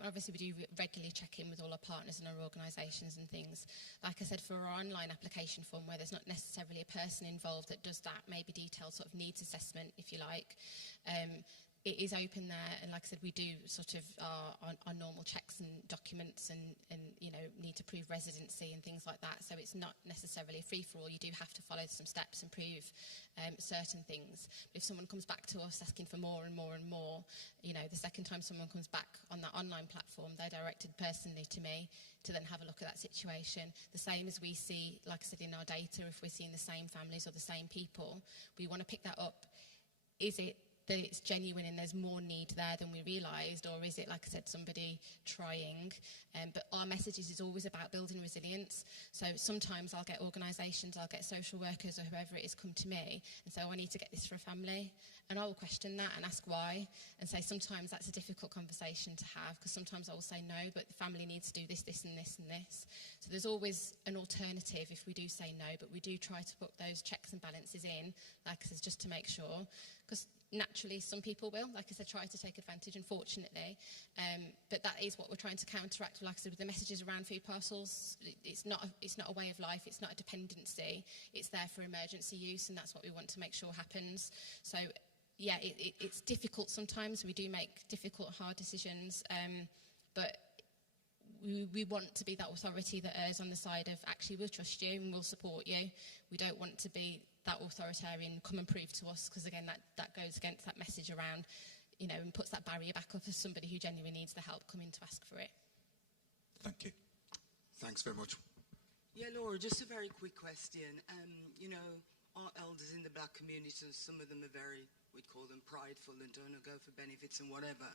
Obviously, we do regularly check in with all our partners and our organisations and things. Like I said, for our online application form, where there's not necessarily a person involved that does that maybe detailed sort of needs assessment, if you like, it is open there, and like I said, we do sort of our normal checks and documents and you know, need to prove residency and things like that. So it's not necessarily a free-for-all. You do have to follow some steps and prove certain things. But if someone comes back to us asking for more and more and more, you know, the second time someone comes back on that online platform, they're directed personally to me to then have a look at that situation. The same as we see, like I said, in our data, if we're seeing the same families or the same people, we want to pick that up. Is it that it's genuine and there's more need there than we realised, or is it, like I said, somebody trying? But our messages is always about building resilience. So sometimes I'll get organisations, I'll get social workers or whoever it is come to me and say, oh, I need to get this for a family. And I will question that and ask why, and say sometimes that's a difficult conversation to have, because sometimes I will say no, but the family needs to do this, this and this and this. So there's always an alternative if we do say no, but we do try to put those checks and balances in, like I said, just to make sure, because naturally some people will, like I said, try to take advantage, unfortunately, but that is what we're trying to counteract, like I said, with the messages around food parcels. It's not a way of life, it's not a dependency, it's there for emergency use, and that's what we want to make sure happens. So yeah, it's difficult sometimes, we do make difficult, hard decisions, but we want to be that authority that errs on the side of, actually, we'll trust you and we'll support you. We don't want to be that authoritarian, come and prove to us, because again, that goes against that message around, you know, and puts that barrier back up as somebody who genuinely needs the help coming to ask for it. Thank you. Thanks very much. Yeah, Laura, just a very quick question. You know, our elders in the black community, some of them are very, we'd call them prideful and don't go for benefits and whatever.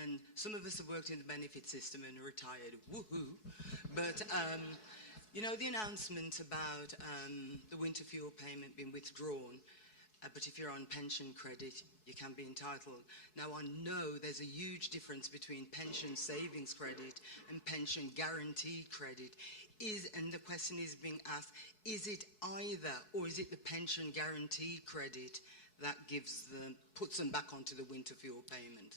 And some of us have worked in the benefit system and retired, woohoo. But, you know, the announcement about the winter fuel payment being withdrawn, but if you're on pension credit, you can be entitled. Now, I know there's a huge difference between pension savings credit and pension guaranteed credit. And the question is being asked, is it either, or is it the pension guaranteed credit that puts them back onto the winter fuel payment?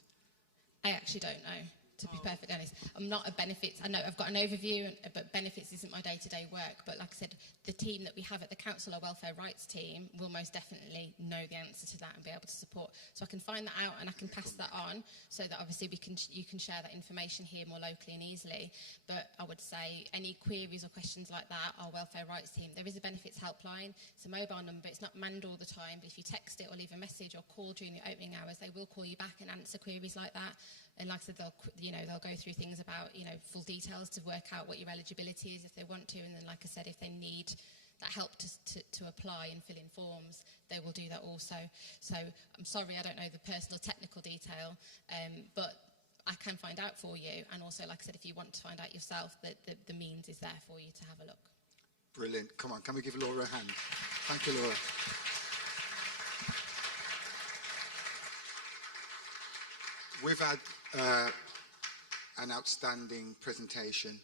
I actually don't know. to be perfectly honest. I'm not a benefits. I know I've got an overview, but benefits isn't my day-to-day work. But like I said, the team that we have at the council, our welfare rights team, will most definitely know the answer to that and be able to support. So I can find that out and I can pass that on, so that obviously you can share that information here more locally and easily. But I would say any queries or questions like that, our welfare rights team, there is a benefits helpline. It's a mobile number. It's not manned all the time, but if you text it or leave a message or call during the opening hours, they will call you back and answer queries like that. And like I said, they'll go through things about, full details to work out what your eligibility is if they want to. And then, like I said, if they need that help to apply and fill in forms, they will do that also. So I'm sorry, I don't know the personal technical detail, but I can find out for you. And also, like I said, if you want to find out yourself, the means is there for you to have a look. Brilliant. Come on, can we give Laura a hand? Thank you, Laura. We've had an outstanding presentation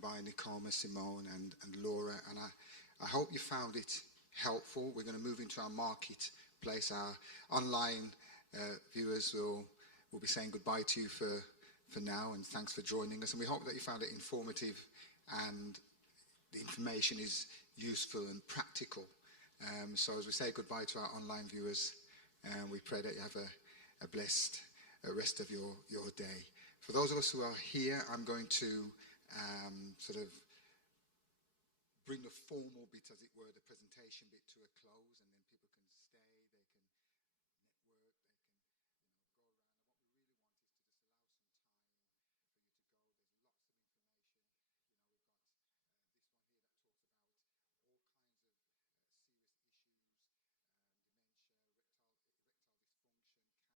by Nicoma, Simone and Laura, and I hope you found it helpful. We're going to move into our marketplace. Our online viewers will be saying goodbye to you for now, and thanks for joining us. And we hope that you found it informative and the information is useful and practical. So as we say goodbye to our online viewers, we pray that you have a blessed rest of your day. For those of us who are here, I'm going to sort of bring the formal bit, as it were, the presentation bit